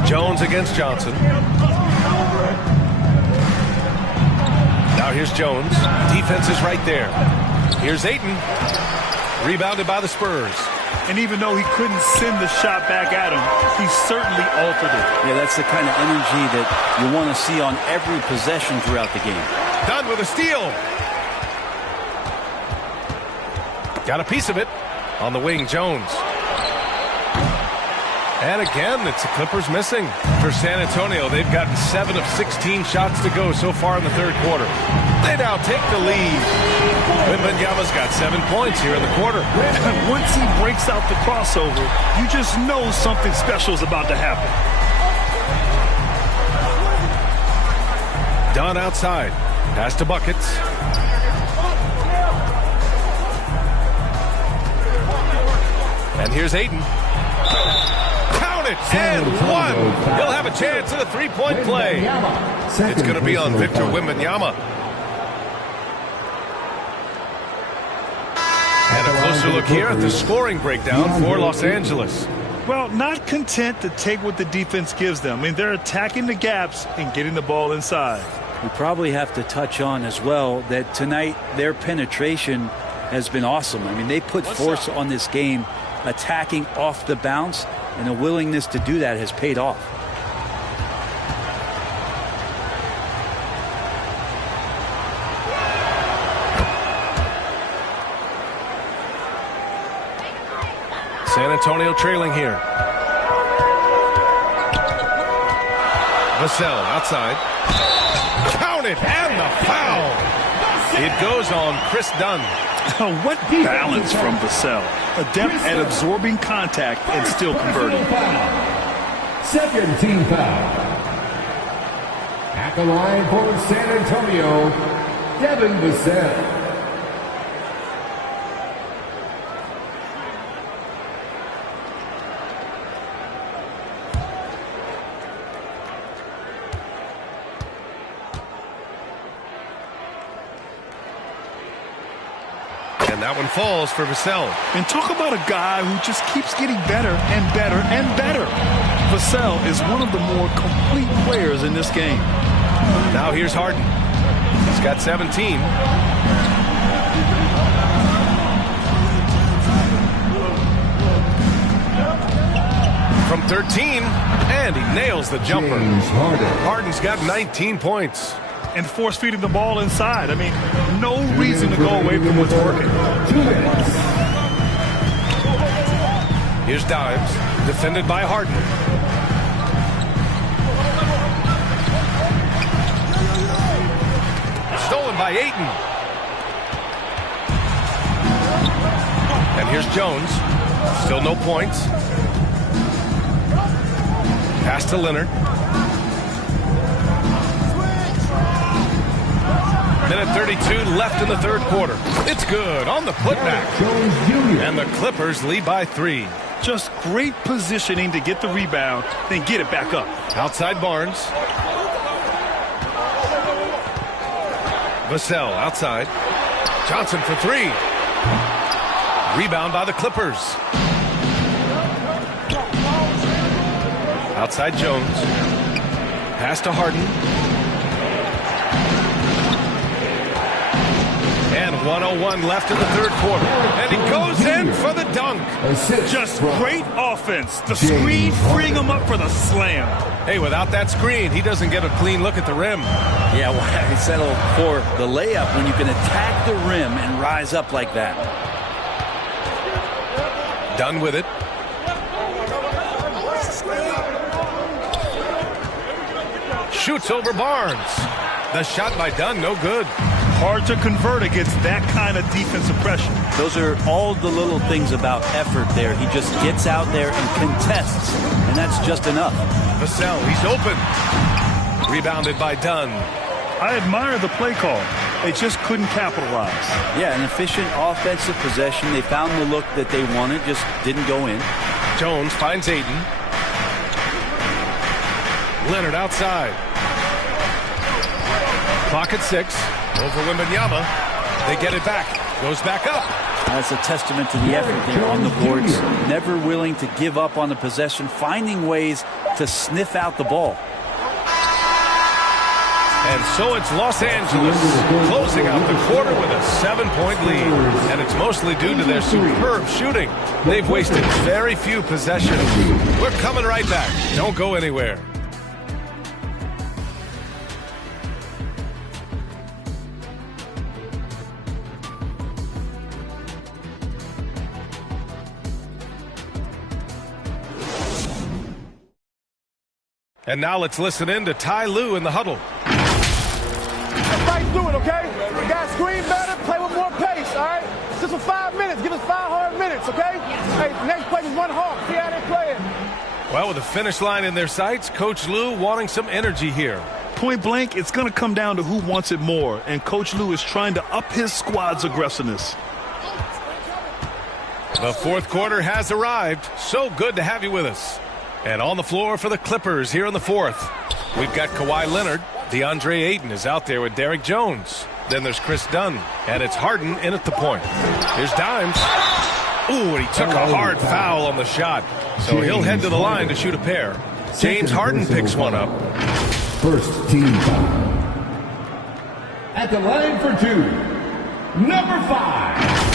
Jones against Johnson. Now here's Jones. Defense is right there. Here's Ayton. Rebounded by the Spurs. And even though he couldn't send the shot back at him, he certainly altered it. Yeah, that's the kind of energy that you want to see on every possession throughout the game. Dunn with a steal. Got a piece of it. On the wing, Jones. And again, it's the Clippers missing. For San Antonio, they've gotten 7 of 16 shots to go so far in the third quarter. They now take the lead. Wembanyama's got 7 points here in the quarter. Once he breaks out the crossover, you just know something special is about to happen. Dunn outside. Pass to Buckets. And here's Ayton. Count it, and one. He'll have a chance at a three-point play. It's going to be on Victor Wembanyama. And a closer look here at the scoring breakdown for Los Angeles. Well, not content to take what the defense gives them. I mean, they're attacking the gaps and getting the ball inside. We probably have to touch on as well that tonight their penetration has been awesome. I mean, they put force on this game, attacking off the bounce, and the willingness to do that has paid off. San Antonio trailing here. Vassell outside. Count it, and the foul. It goes on Chris Dunn. What balance from Vassell. Adept at absorbing contact and still converting. Second team foul. At the line for San Antonio, Devin Vassell. And that one falls for Vassell. And talk about a guy who just keeps getting better and better and better. Vassell is one of the more complete players in this game. Now here's Harden. He's got 17. From 13, and he nails the jumper. Harden's got 19 points. And force feeding the ball inside. I mean, no reason to go away from what's working. Here's Dimes, defended by Harden. Stolen by Ayton. And here's Jones. Still no points. Pass to Leonard. Minute 32 left in the third quarter. It's good on the putback. And the Clippers lead by 3. Just great positioning to get the rebound, then get it back up. Outside Barnes. Vassell outside. Johnson for three. Rebound by the Clippers. Outside Jones. Pass to Harden. And 1:01 left in the third quarter. And he goes in for the dunk. Just great offense. The screen freeing him up for the slam. Hey, without that screen, he doesn't get a clean look at the rim. Yeah, well, I settled for the layup when you can attack the rim and rise up like that. Dunn with it. Shoots over Barnes. The shot by Dunn, no good. Hard to convert against that kind of defensive pressure. Those are all the little things about effort there. He just gets out there and contests, and that's just enough. Vassell, he's open. Rebounded by Dunn. I admire the play call. They just couldn't capitalize. Yeah, an efficient offensive possession. They found the look that they wanted, just didn't go in. Jones finds Ayton. Leonard outside. Clock at 6. Over Wembanyama. They get it back. Goes back up. That's a testament to the effort there on the boards. Never willing to give up on the possession, finding ways to sniff out the ball. And so it's Los Angeles closing out the quarter with a 7-point lead. And it's mostly due to their superb shooting. They've wasted very few possessions. We're coming right back. Don't go anywhere. And now let's listen in to Ty Lue in the huddle. Fight through it, okay? We got screen better, play with more pace, all right? Just for 5 minutes. Give us 5 hard minutes, okay? Hey, next play is 1 hard. See how they're playing. Well, with the finish line in their sights, Coach Lue wanting some energy here. Point blank, it's going to come down to who wants it more, and Coach Lue is trying to up his squad's aggressiveness. The fourth quarter has arrived. So good to have you with us. And on the floor for the Clippers here in the fourth, we've got Kawhi Leonard. DeAndre Ayton is out there with Derrick Jones. Then there's Chris Dunn, and it's Harden in at the point. Here's Dimes. Ooh, and he took a hard foul on the shot. So he'll head to the line to shoot a pair. James Harden picks one up. First team foul. At the line for 2, number 5.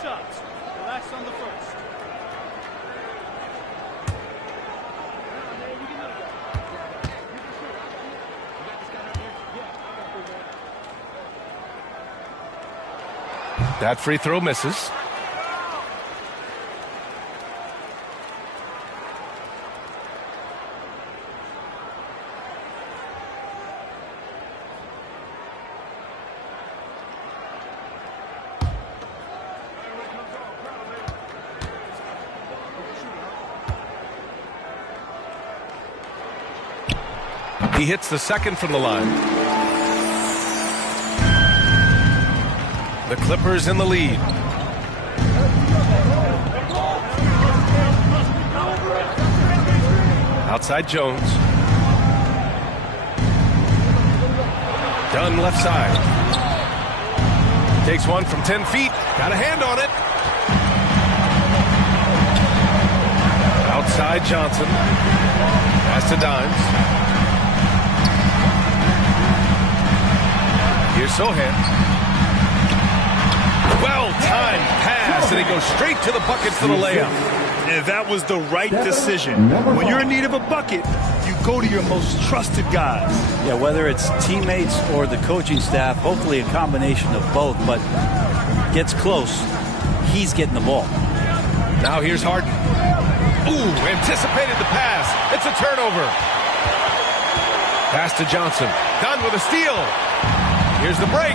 Shots. Relax on the first. That free throw misses. He hits the second from the line. The Clippers in the lead. Outside Jones. Dunn left side. Takes one from 10 feet. Got a hand on it. Outside Johnson. Pass to Dimes. Here's Sohan. Well-timed pass, and he goes straight to the bucket for the layup. And that was the right decision. When you're in need of a bucket, you go to your most trusted guys. Yeah, whether it's teammates or the coaching staff, hopefully a combination of both, but gets close, he's getting the ball. Now here's Harden. Ooh, anticipated the pass. It's a turnover. Pass to Johnson. Dunn with a steal. Here's the break.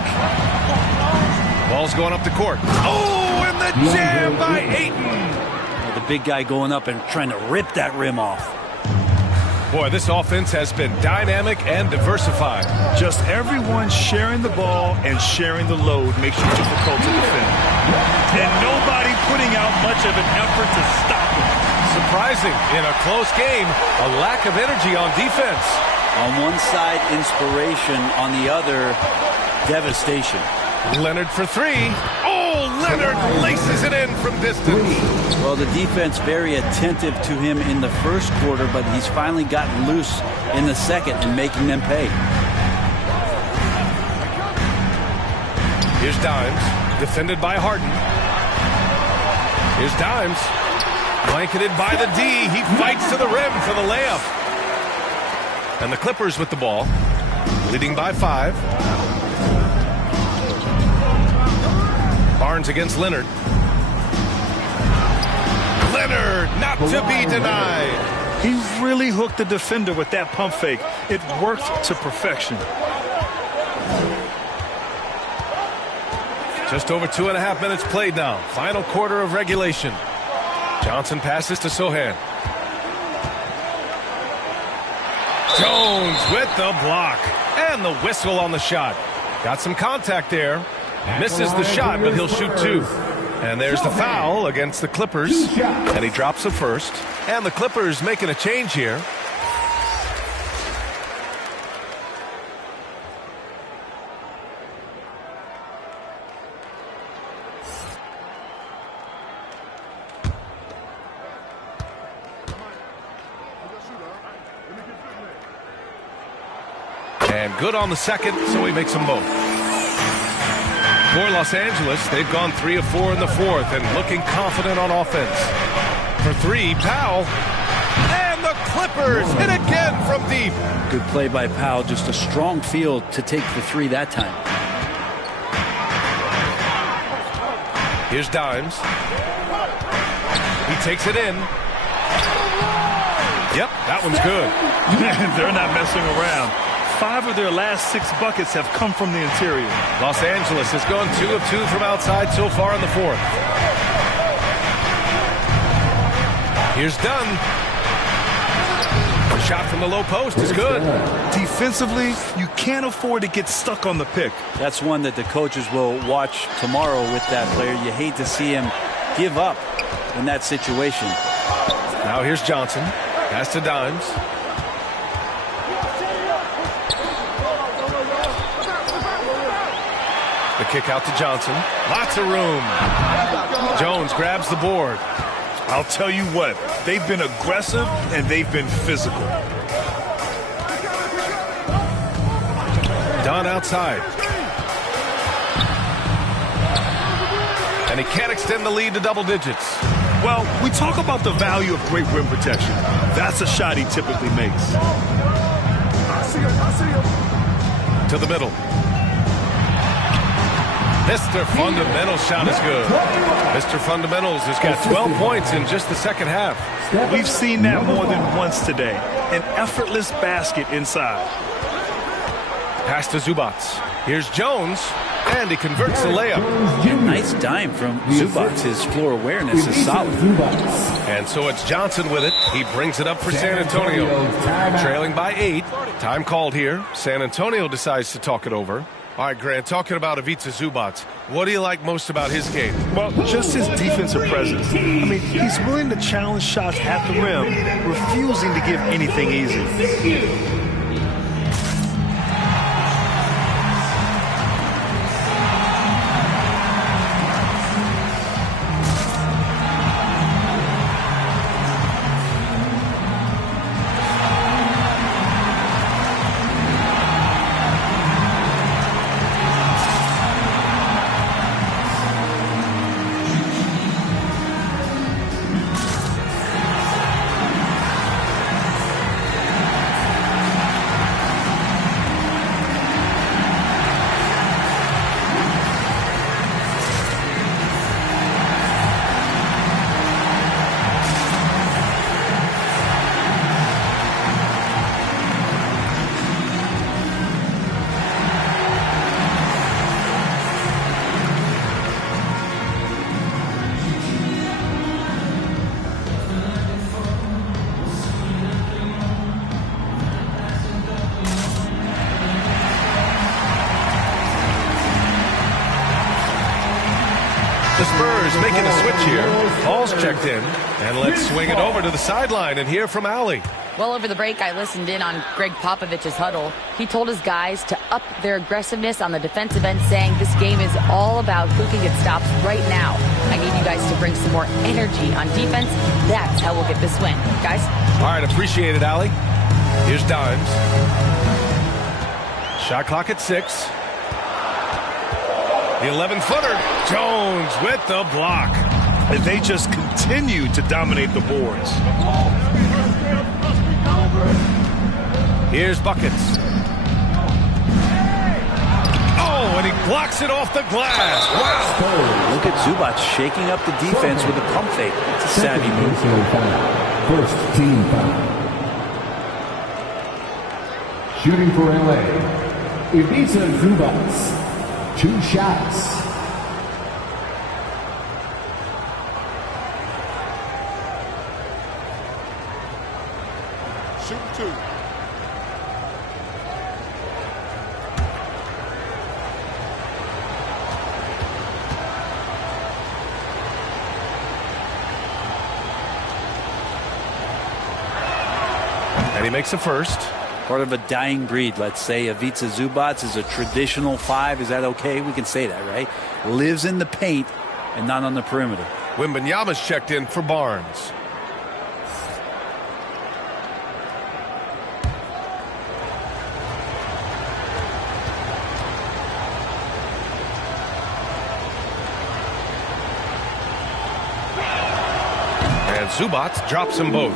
Ball's going up the court. Oh, and the jam by Ayton. The big guy going up and trying to rip that rim off. Boy, this offense has been dynamic and diversified. Just everyone sharing the ball and sharing the load makes it difficult to defend. And nobody putting out much of an effort to stop it. surprising. In a close game, a lack of energy on defense. On one side, inspiration. On the other, devastation. Leonard for three. Oh, Leonard laces it in from distance. Well, the defense very attentive to him in the first quarter, but he's finally gotten loose in the second and making them pay. Here's Dimes, defended by Harden. Here's Dimes, blanketed by the D. He fights to the rim for the layup. And the Clippers with the ball, leading by 5. Barnes against Leonard. Leonard, not to be denied. He really hooked the defender with that pump fake. It worked to perfection. Just over 2.5 minutes played now. Final quarter of regulation. Johnson passes to Sohan. Jones with the block. And the whistle on the shot. Got some contact there. Misses the shot, but he'll shoot 2. And there's the foul against the Clippers. And he drops the first. And the Clippers making a change here. And good on the second, so he makes them both. For Los Angeles, they've gone 3 of 4 in the fourth and looking confident on offense. For 3, Powell. And the Clippers hit again from deep. Good play by Powell. Just a strong field to take the 3 that time. Here's Dimes. He takes it in. Yep, that one's good. They're not messing around. 5 of their last 6 buckets have come from the interior. Los Angeles has gone 2 of 2 from outside so far in the fourth. Here's Dunn. The shot from the low post is good. Defensively, you can't afford to get stuck on the pick. That's one that the coaches will watch tomorrow with that player. You hate to see him give up in that situation. Now here's Johnson. Pass to Dimes. The kick out to Johnson. Lots of room. Jones grabs the board. I'll tell you what, they've been aggressive and they've been physical. Dunn outside. And he can't extend the lead to double digits. Well, we talk about the value of great rim protection. That's a shot he typically makes. I see him. To the middle. Mr. Fundamental shot is good. Mr. Fundamentals has got 12 points in just the second half. We've seen that more than once today. An effortless basket inside. Pass to Zubac. Here's Jones, and he converts the layup. Nice dime from Zubac. His floor awareness is solid. And so it's Johnson with it. He brings it up for San Antonio. Trailing by 8. Time called here. San Antonio decides to talk it over. All right, Grant, talking about Ivica Zubac, what do you like most about his game? Well, just his defensive presence. I mean, he's willing to challenge shots at the rim, refusing to give anything easy. The Spurs making a switch here. Hall's checked in. And let's swing it over to the sideline and hear from Allie. Well, over the break, I listened in on Greg Popovich's huddle. He told his guys to up their aggressiveness on the defensive end, saying this game is all about who can get stops right now. I need you guys to bring some more energy on defense. That's how we'll get this win. Guys? All right, appreciate it, Allie. Here's Dimes. Shot clock at 6. The 11-footer. Jones with the block. And they just continue to dominate the boards. Here's Buckets. Oh, and he blocks it off the glass. Wow. Look at Zubac shaking up the defense with a pump fake. It's a savvy move. First team foul. Shooting for LA, Ivica Zubac. 2 shots. Shoot 2. And he makes a first. Part of a dying breed, let's say. Ivica Zubac is a traditional 5. Is that okay? We can say that, right? Lives in the paint and not on the perimeter. Wembanyama's checked in for Barnes. And Zubac drops them both.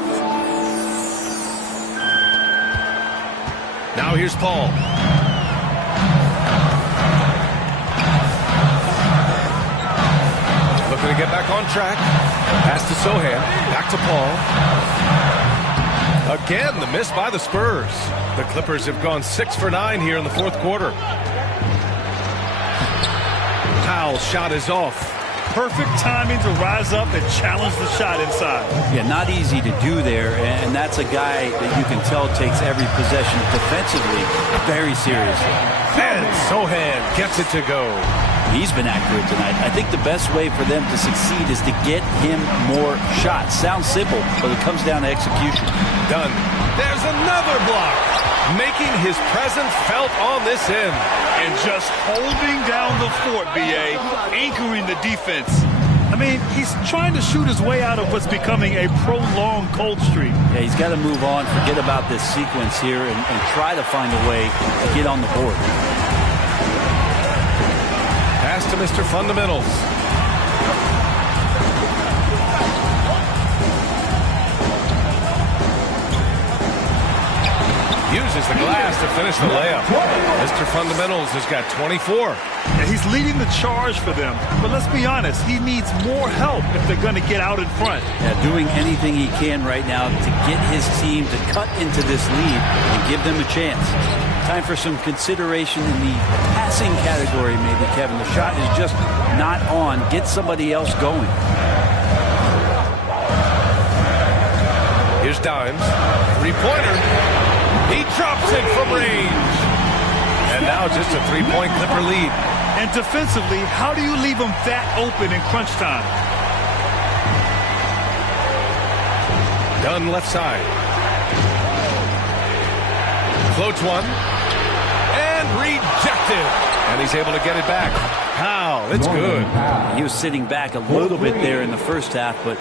Now here's Paul. Looking to get back on track. Pass to Sohan. Back to Paul. Again, the miss by the Spurs. The Clippers have gone 6 for 9 here in the fourth quarter. Powell's shot is off. Perfect timing to rise up and challenge the shot inside. Yeah, not easy to do there, and that's a guy that you can tell takes every possession defensively very seriously. And Sohan gets it to go. He's been accurate tonight. I think the best way for them to succeed is to get him more shots. Sounds simple, but it comes down to execution. Done. There's another block, making his presence felt on this end. And just holding down the fort, B.A., anchoring the defense. I mean, he's trying to shoot his way out of what's becoming a prolonged cold streak. Yeah, he's got to move on, forget about this sequence here, and try to find a way to get on the board. Pass to Mr. Fundamentals. Uses the glass to finish the layup. Mr. Fundamentals has got 24. And he's leading the charge for them. But let's be honest, he needs more help if they're going to get out in front. Yeah, doing anything he can right now to get his team to cut into this lead and give them a chance. Time for some consideration in the passing category, maybe, Kevin. The shot is just not on. Get somebody else going. Here's Dimes. Three-pointer. He drops it from range. And now just a three-point Clipper lead. And defensively, how do you leave them that open in crunch time? Dunn left side. Floats one. And rejected. And he's able to get it back. Powell, it's good. He was sitting back a little bit there in the first half, but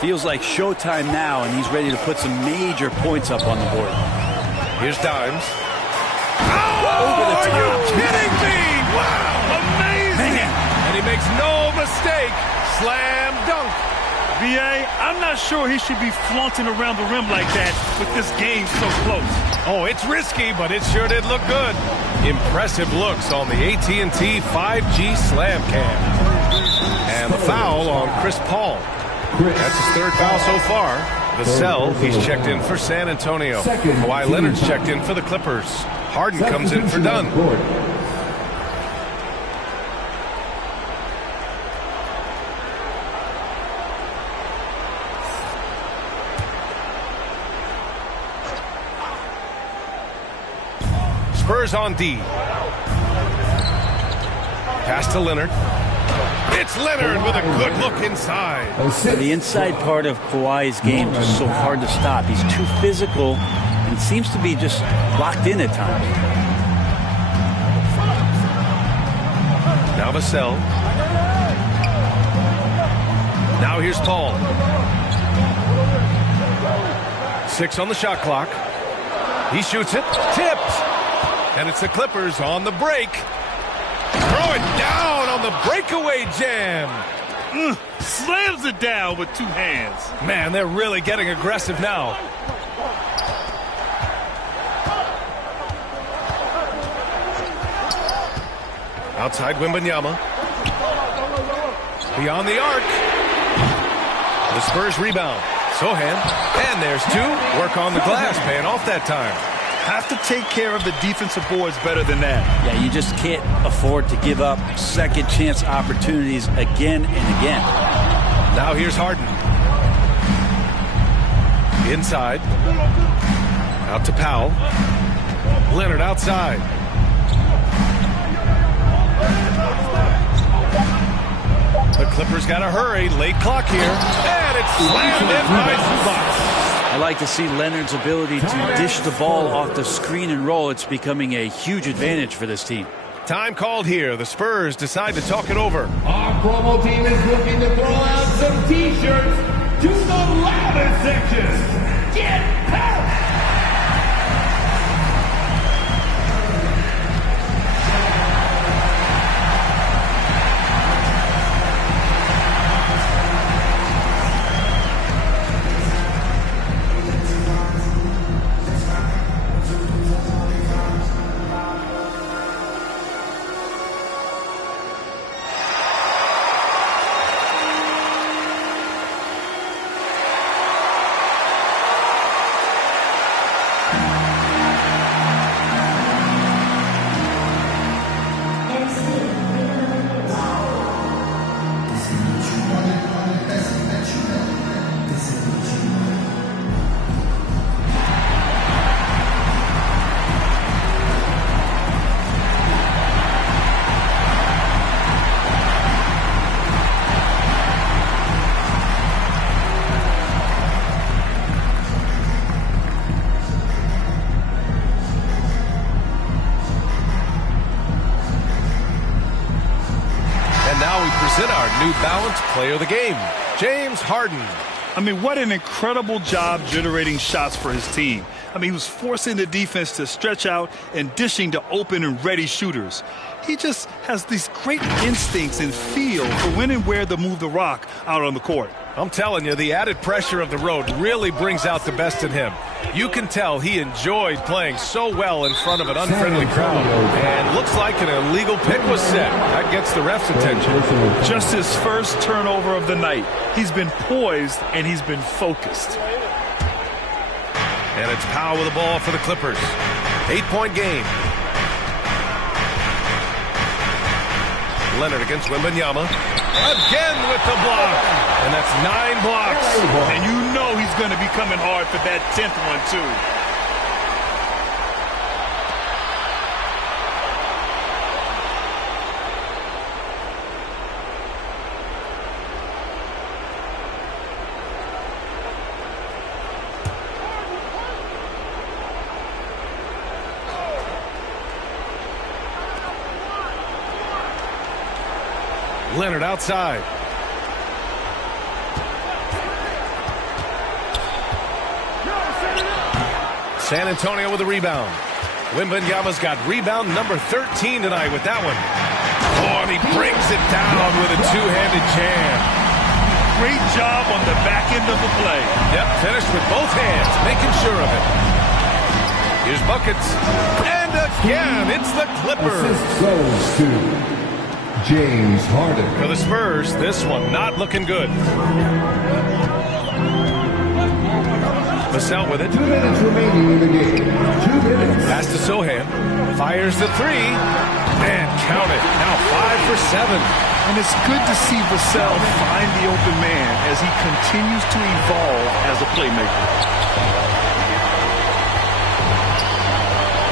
feels like showtime now, and he's ready to put some major points up on the board. Here's Dimes. Oh, are you kidding me? Wow, amazing. And he makes no mistake. Slam dunk. B.A., I'm not sure he should be flaunting around the rim like that with this game so close. Oh, it's risky, but it sure did look good. Impressive looks on the AT&T 5G Slam Cam. And the foul on Chris Paul. That's his third foul so far. Vassell, he's checked in for San Antonio. Kawhi Leonard's checked in for the Clippers. Harden comes in for Dunn. Spurs on D. Pass to Leonard. It's Leonard with a good look inside. The inside part of Kawhi's game is so hard to stop. He's too physical and seems to be just locked in at times. Now Vassell. Now here's Paul. 6 on the shot clock. He shoots it. Tipped. And it's the Clippers on the break. Throw it down on the breakaway jam. Slams it down with 2 hands. Man, they're really getting aggressive now. Outside Wembanyama. Beyond the arc. The Spurs rebound. Sohan. And there's 2. Work on the glass, paying off that time. Have to take care of the defensive boards better than that. Yeah, you just can't afford to give up second chance opportunities again and again. Now here's Harden. Inside. Out to Powell. Leonard outside. The Clippers got to hurry. Late clock here. And it's slammed in by Zubac. I like to see Leonard's ability to dish the ball off the screen and roll. It's becoming a huge advantage for this team. Time called here. The Spurs decide to talk it over. Our promo team is looking to throw out some T-shirts to the ladder section. Get out! New Balance Player of the Game, James Harden. I mean, what an incredible job generating shots for his team. I mean, he was forcing the defense to stretch out and dishing to open and ready shooters. He just has these great instincts and feel for when and where to move the rock out on the court. I'm telling you, the added pressure of the road really brings out the best in him. You can tell he enjoyed playing so well in front of an unfriendly crowd. And looks like an illegal pick was set. That gets the ref's attention. Just his first turnover of the night. He's been poised and he's been focused. And it's Powell with the ball for the Clippers. 8-point game. Leonard against Wembanyama. Again with the block. And that's 9 blocks. And you know he's going to be coming hard for that 10th one, too. Leonard outside. San Antonio with the rebound. Wembanyama's got rebound number 13 tonight with that one. Oh, and he brings it down with a two-handed jam. Great job on the back end of the play. Yep, finished with both hands, making sure of it. Here's buckets. And again, it's the Clippers. Assist goes to James Harden. For the Spurs, this one not looking good. Vassell with it. 2 minutes remaining in the game. 2 minutes. Pass to Sohan. Fires the three. And count it. Now 5 for 7. And it's good to see Vassell find the open man as he continues to evolve as a playmaker.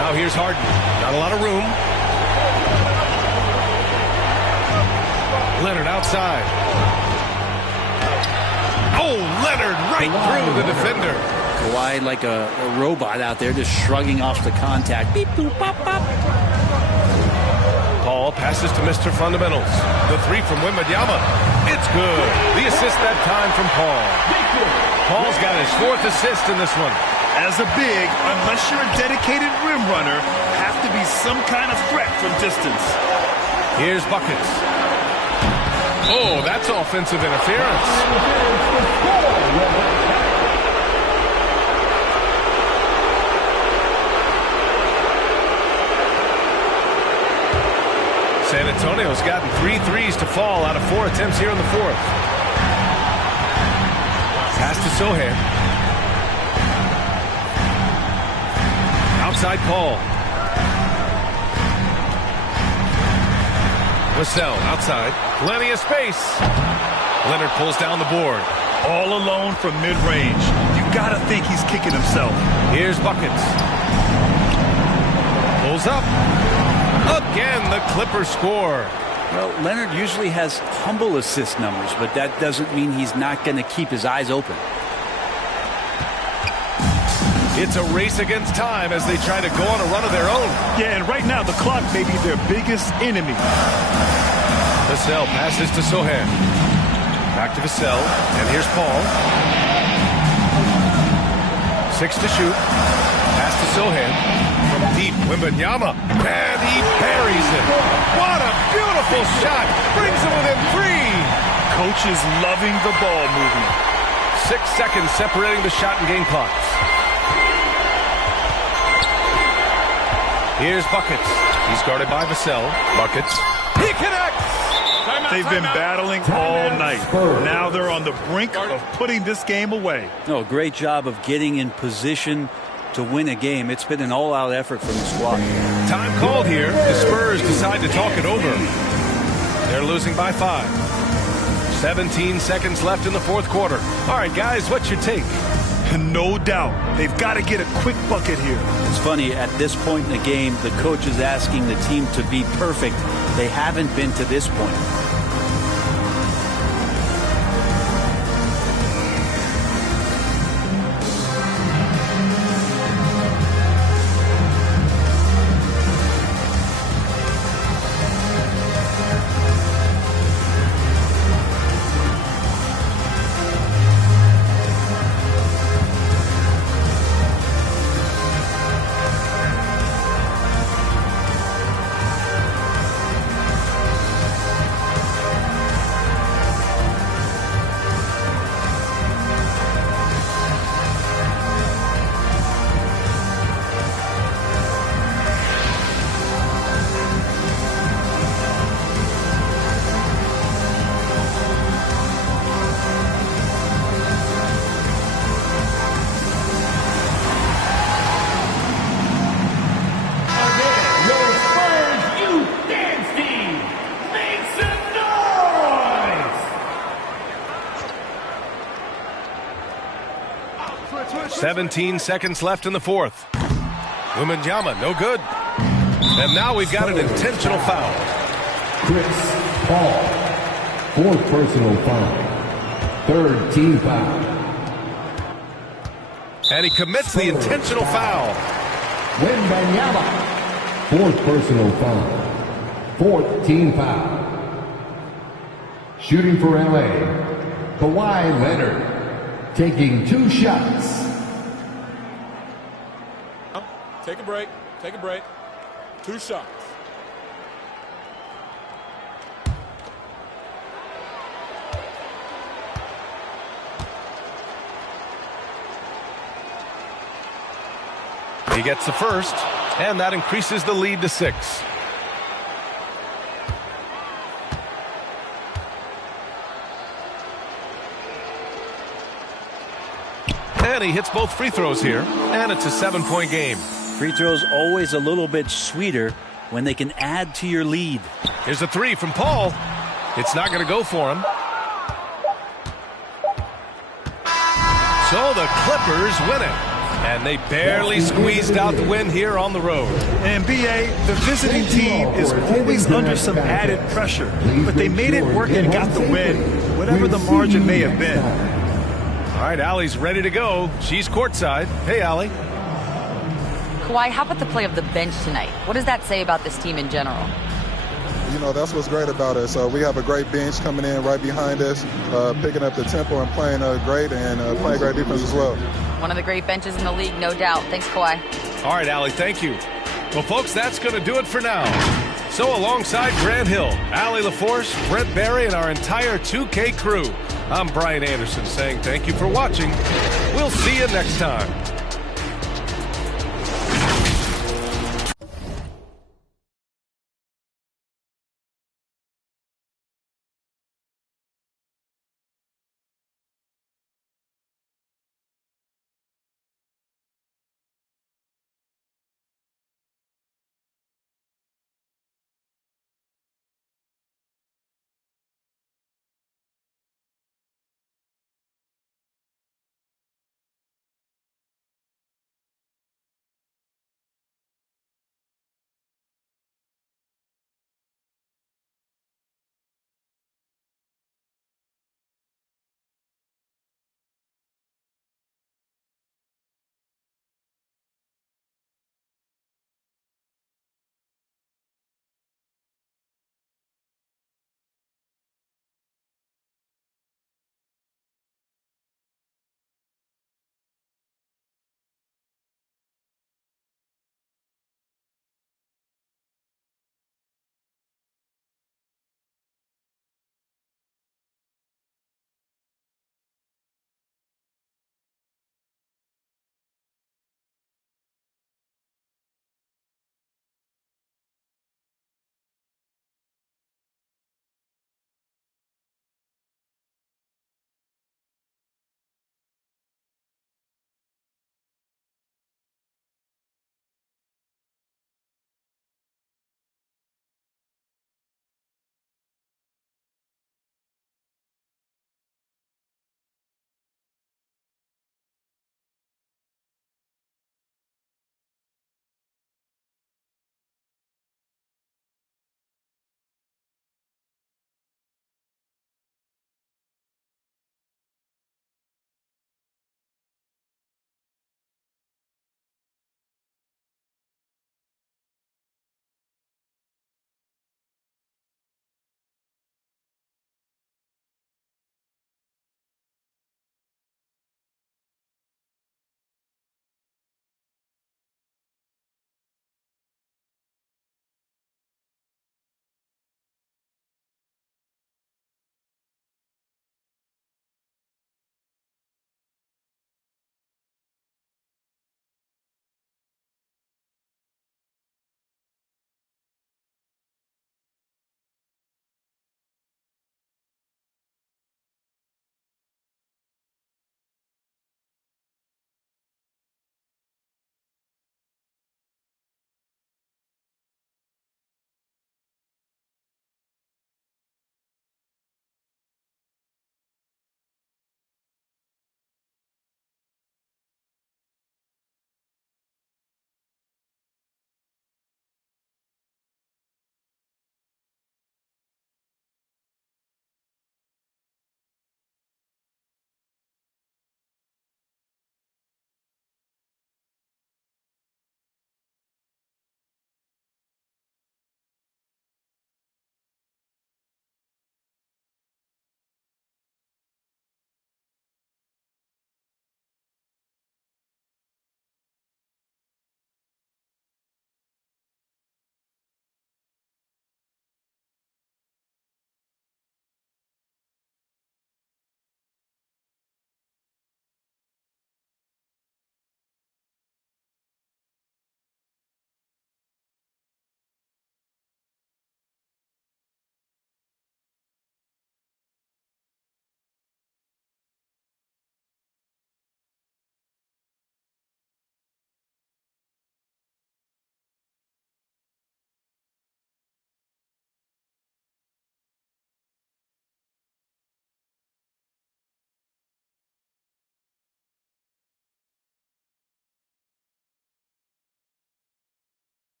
Now here's Harden. Not a lot of room. Leonard outside. Oh, Leonard right through the defender. Kawhi like a robot out there just shrugging off the contact. Beep, boop, pop, pop. Paul passes to Mr. Fundamentals. The three from Wembanyama. It's good. The assist that time from Paul. Paul's got his 4th assist in this one. As a big, unless you're a dedicated rim runner, have to be some kind of threat from distance. Here's buckets. Oh, that's offensive interference. San Antonio's gotten 3 threes to fall out of 4 attempts here in the 4th. Pass to Sohan. Outside Paul. Vassell outside. Plenty of space. Leonard pulls down the board. All alone from mid-range. You gotta think he's kicking himself. Here's buckets. Pulls up. Again, the Clippers score. Well, Leonard usually has humble assist numbers, but that doesn't mean he's not going to keep his eyes open. It's a race against time as they try to go on a run of their own. Yeah, and right now the clock may be their biggest enemy. Vassell passes to Sohan. Back to Vassell, and here's Paul. 6 to shoot. Pass to Sohan. From deep, Wembanyama. And he buries it. What a beautiful shot. Brings him within 3. Coach is loving the ball movement. 6 seconds separating the shot and game clocks. Here's Buckets. He's guarded by Vassell. Buckets. He connects. They've been battling all night. Now they're on the brink of putting this game away. Oh, great job of getting in position to win a game. It's been an all-out effort from the squad. Time called here. The Spurs decide to talk it over. They're losing by 5. 17 seconds left in the 4th quarter. All right, guys, what's your take? No doubt. They've got to get a quick bucket here. It's funny, at this point in the game, the coach is asking the team to be perfect. They haven't been to this point. Again, your Spurs Youth Dance Team, make some noise! 17 seconds left in the 4th. Wembanyama, no good. And now we've got an intentional foul. Chris Paul, 4th personal foul. 3rd team foul. And he commits the intentional foul. Wembanyama, 4th personal foul. 4th team foul. Shooting for LA, Kawhi Leonard, taking 2 shots. Take a break. Take a break. 2 shots. He gets the first, and that increases the lead to 6. And he hits both free throws here, and it's a 7-point game. Free throws always a little bit sweeter when they can add to your lead. Here's a 3 from Paul. It's not going to go for him. So the Clippers win it. And they barely squeezed out the win here on the road. And B.A., the visiting team is always under some added pressure, but they made it work and got the win, whatever the margin may have been. All right, Allie's ready to go. She's courtside. Hey, Allie. Kawhi, how about the play of the bench tonight? What does that say about this team in general? You know, that's what's great about us. We have a great bench coming in right behind us, picking up the tempo and playing great and playing great defense as well. One of the great benches in the league, no doubt. Thanks, Kawhi. All right, Allie, thank you. Well, folks, that's going to do it for now. So alongside Grant Hill, Allie LaForce, Brent Barry, and our entire 2K crew, I'm Brian Anderson saying thank you for watching. We'll see you next time.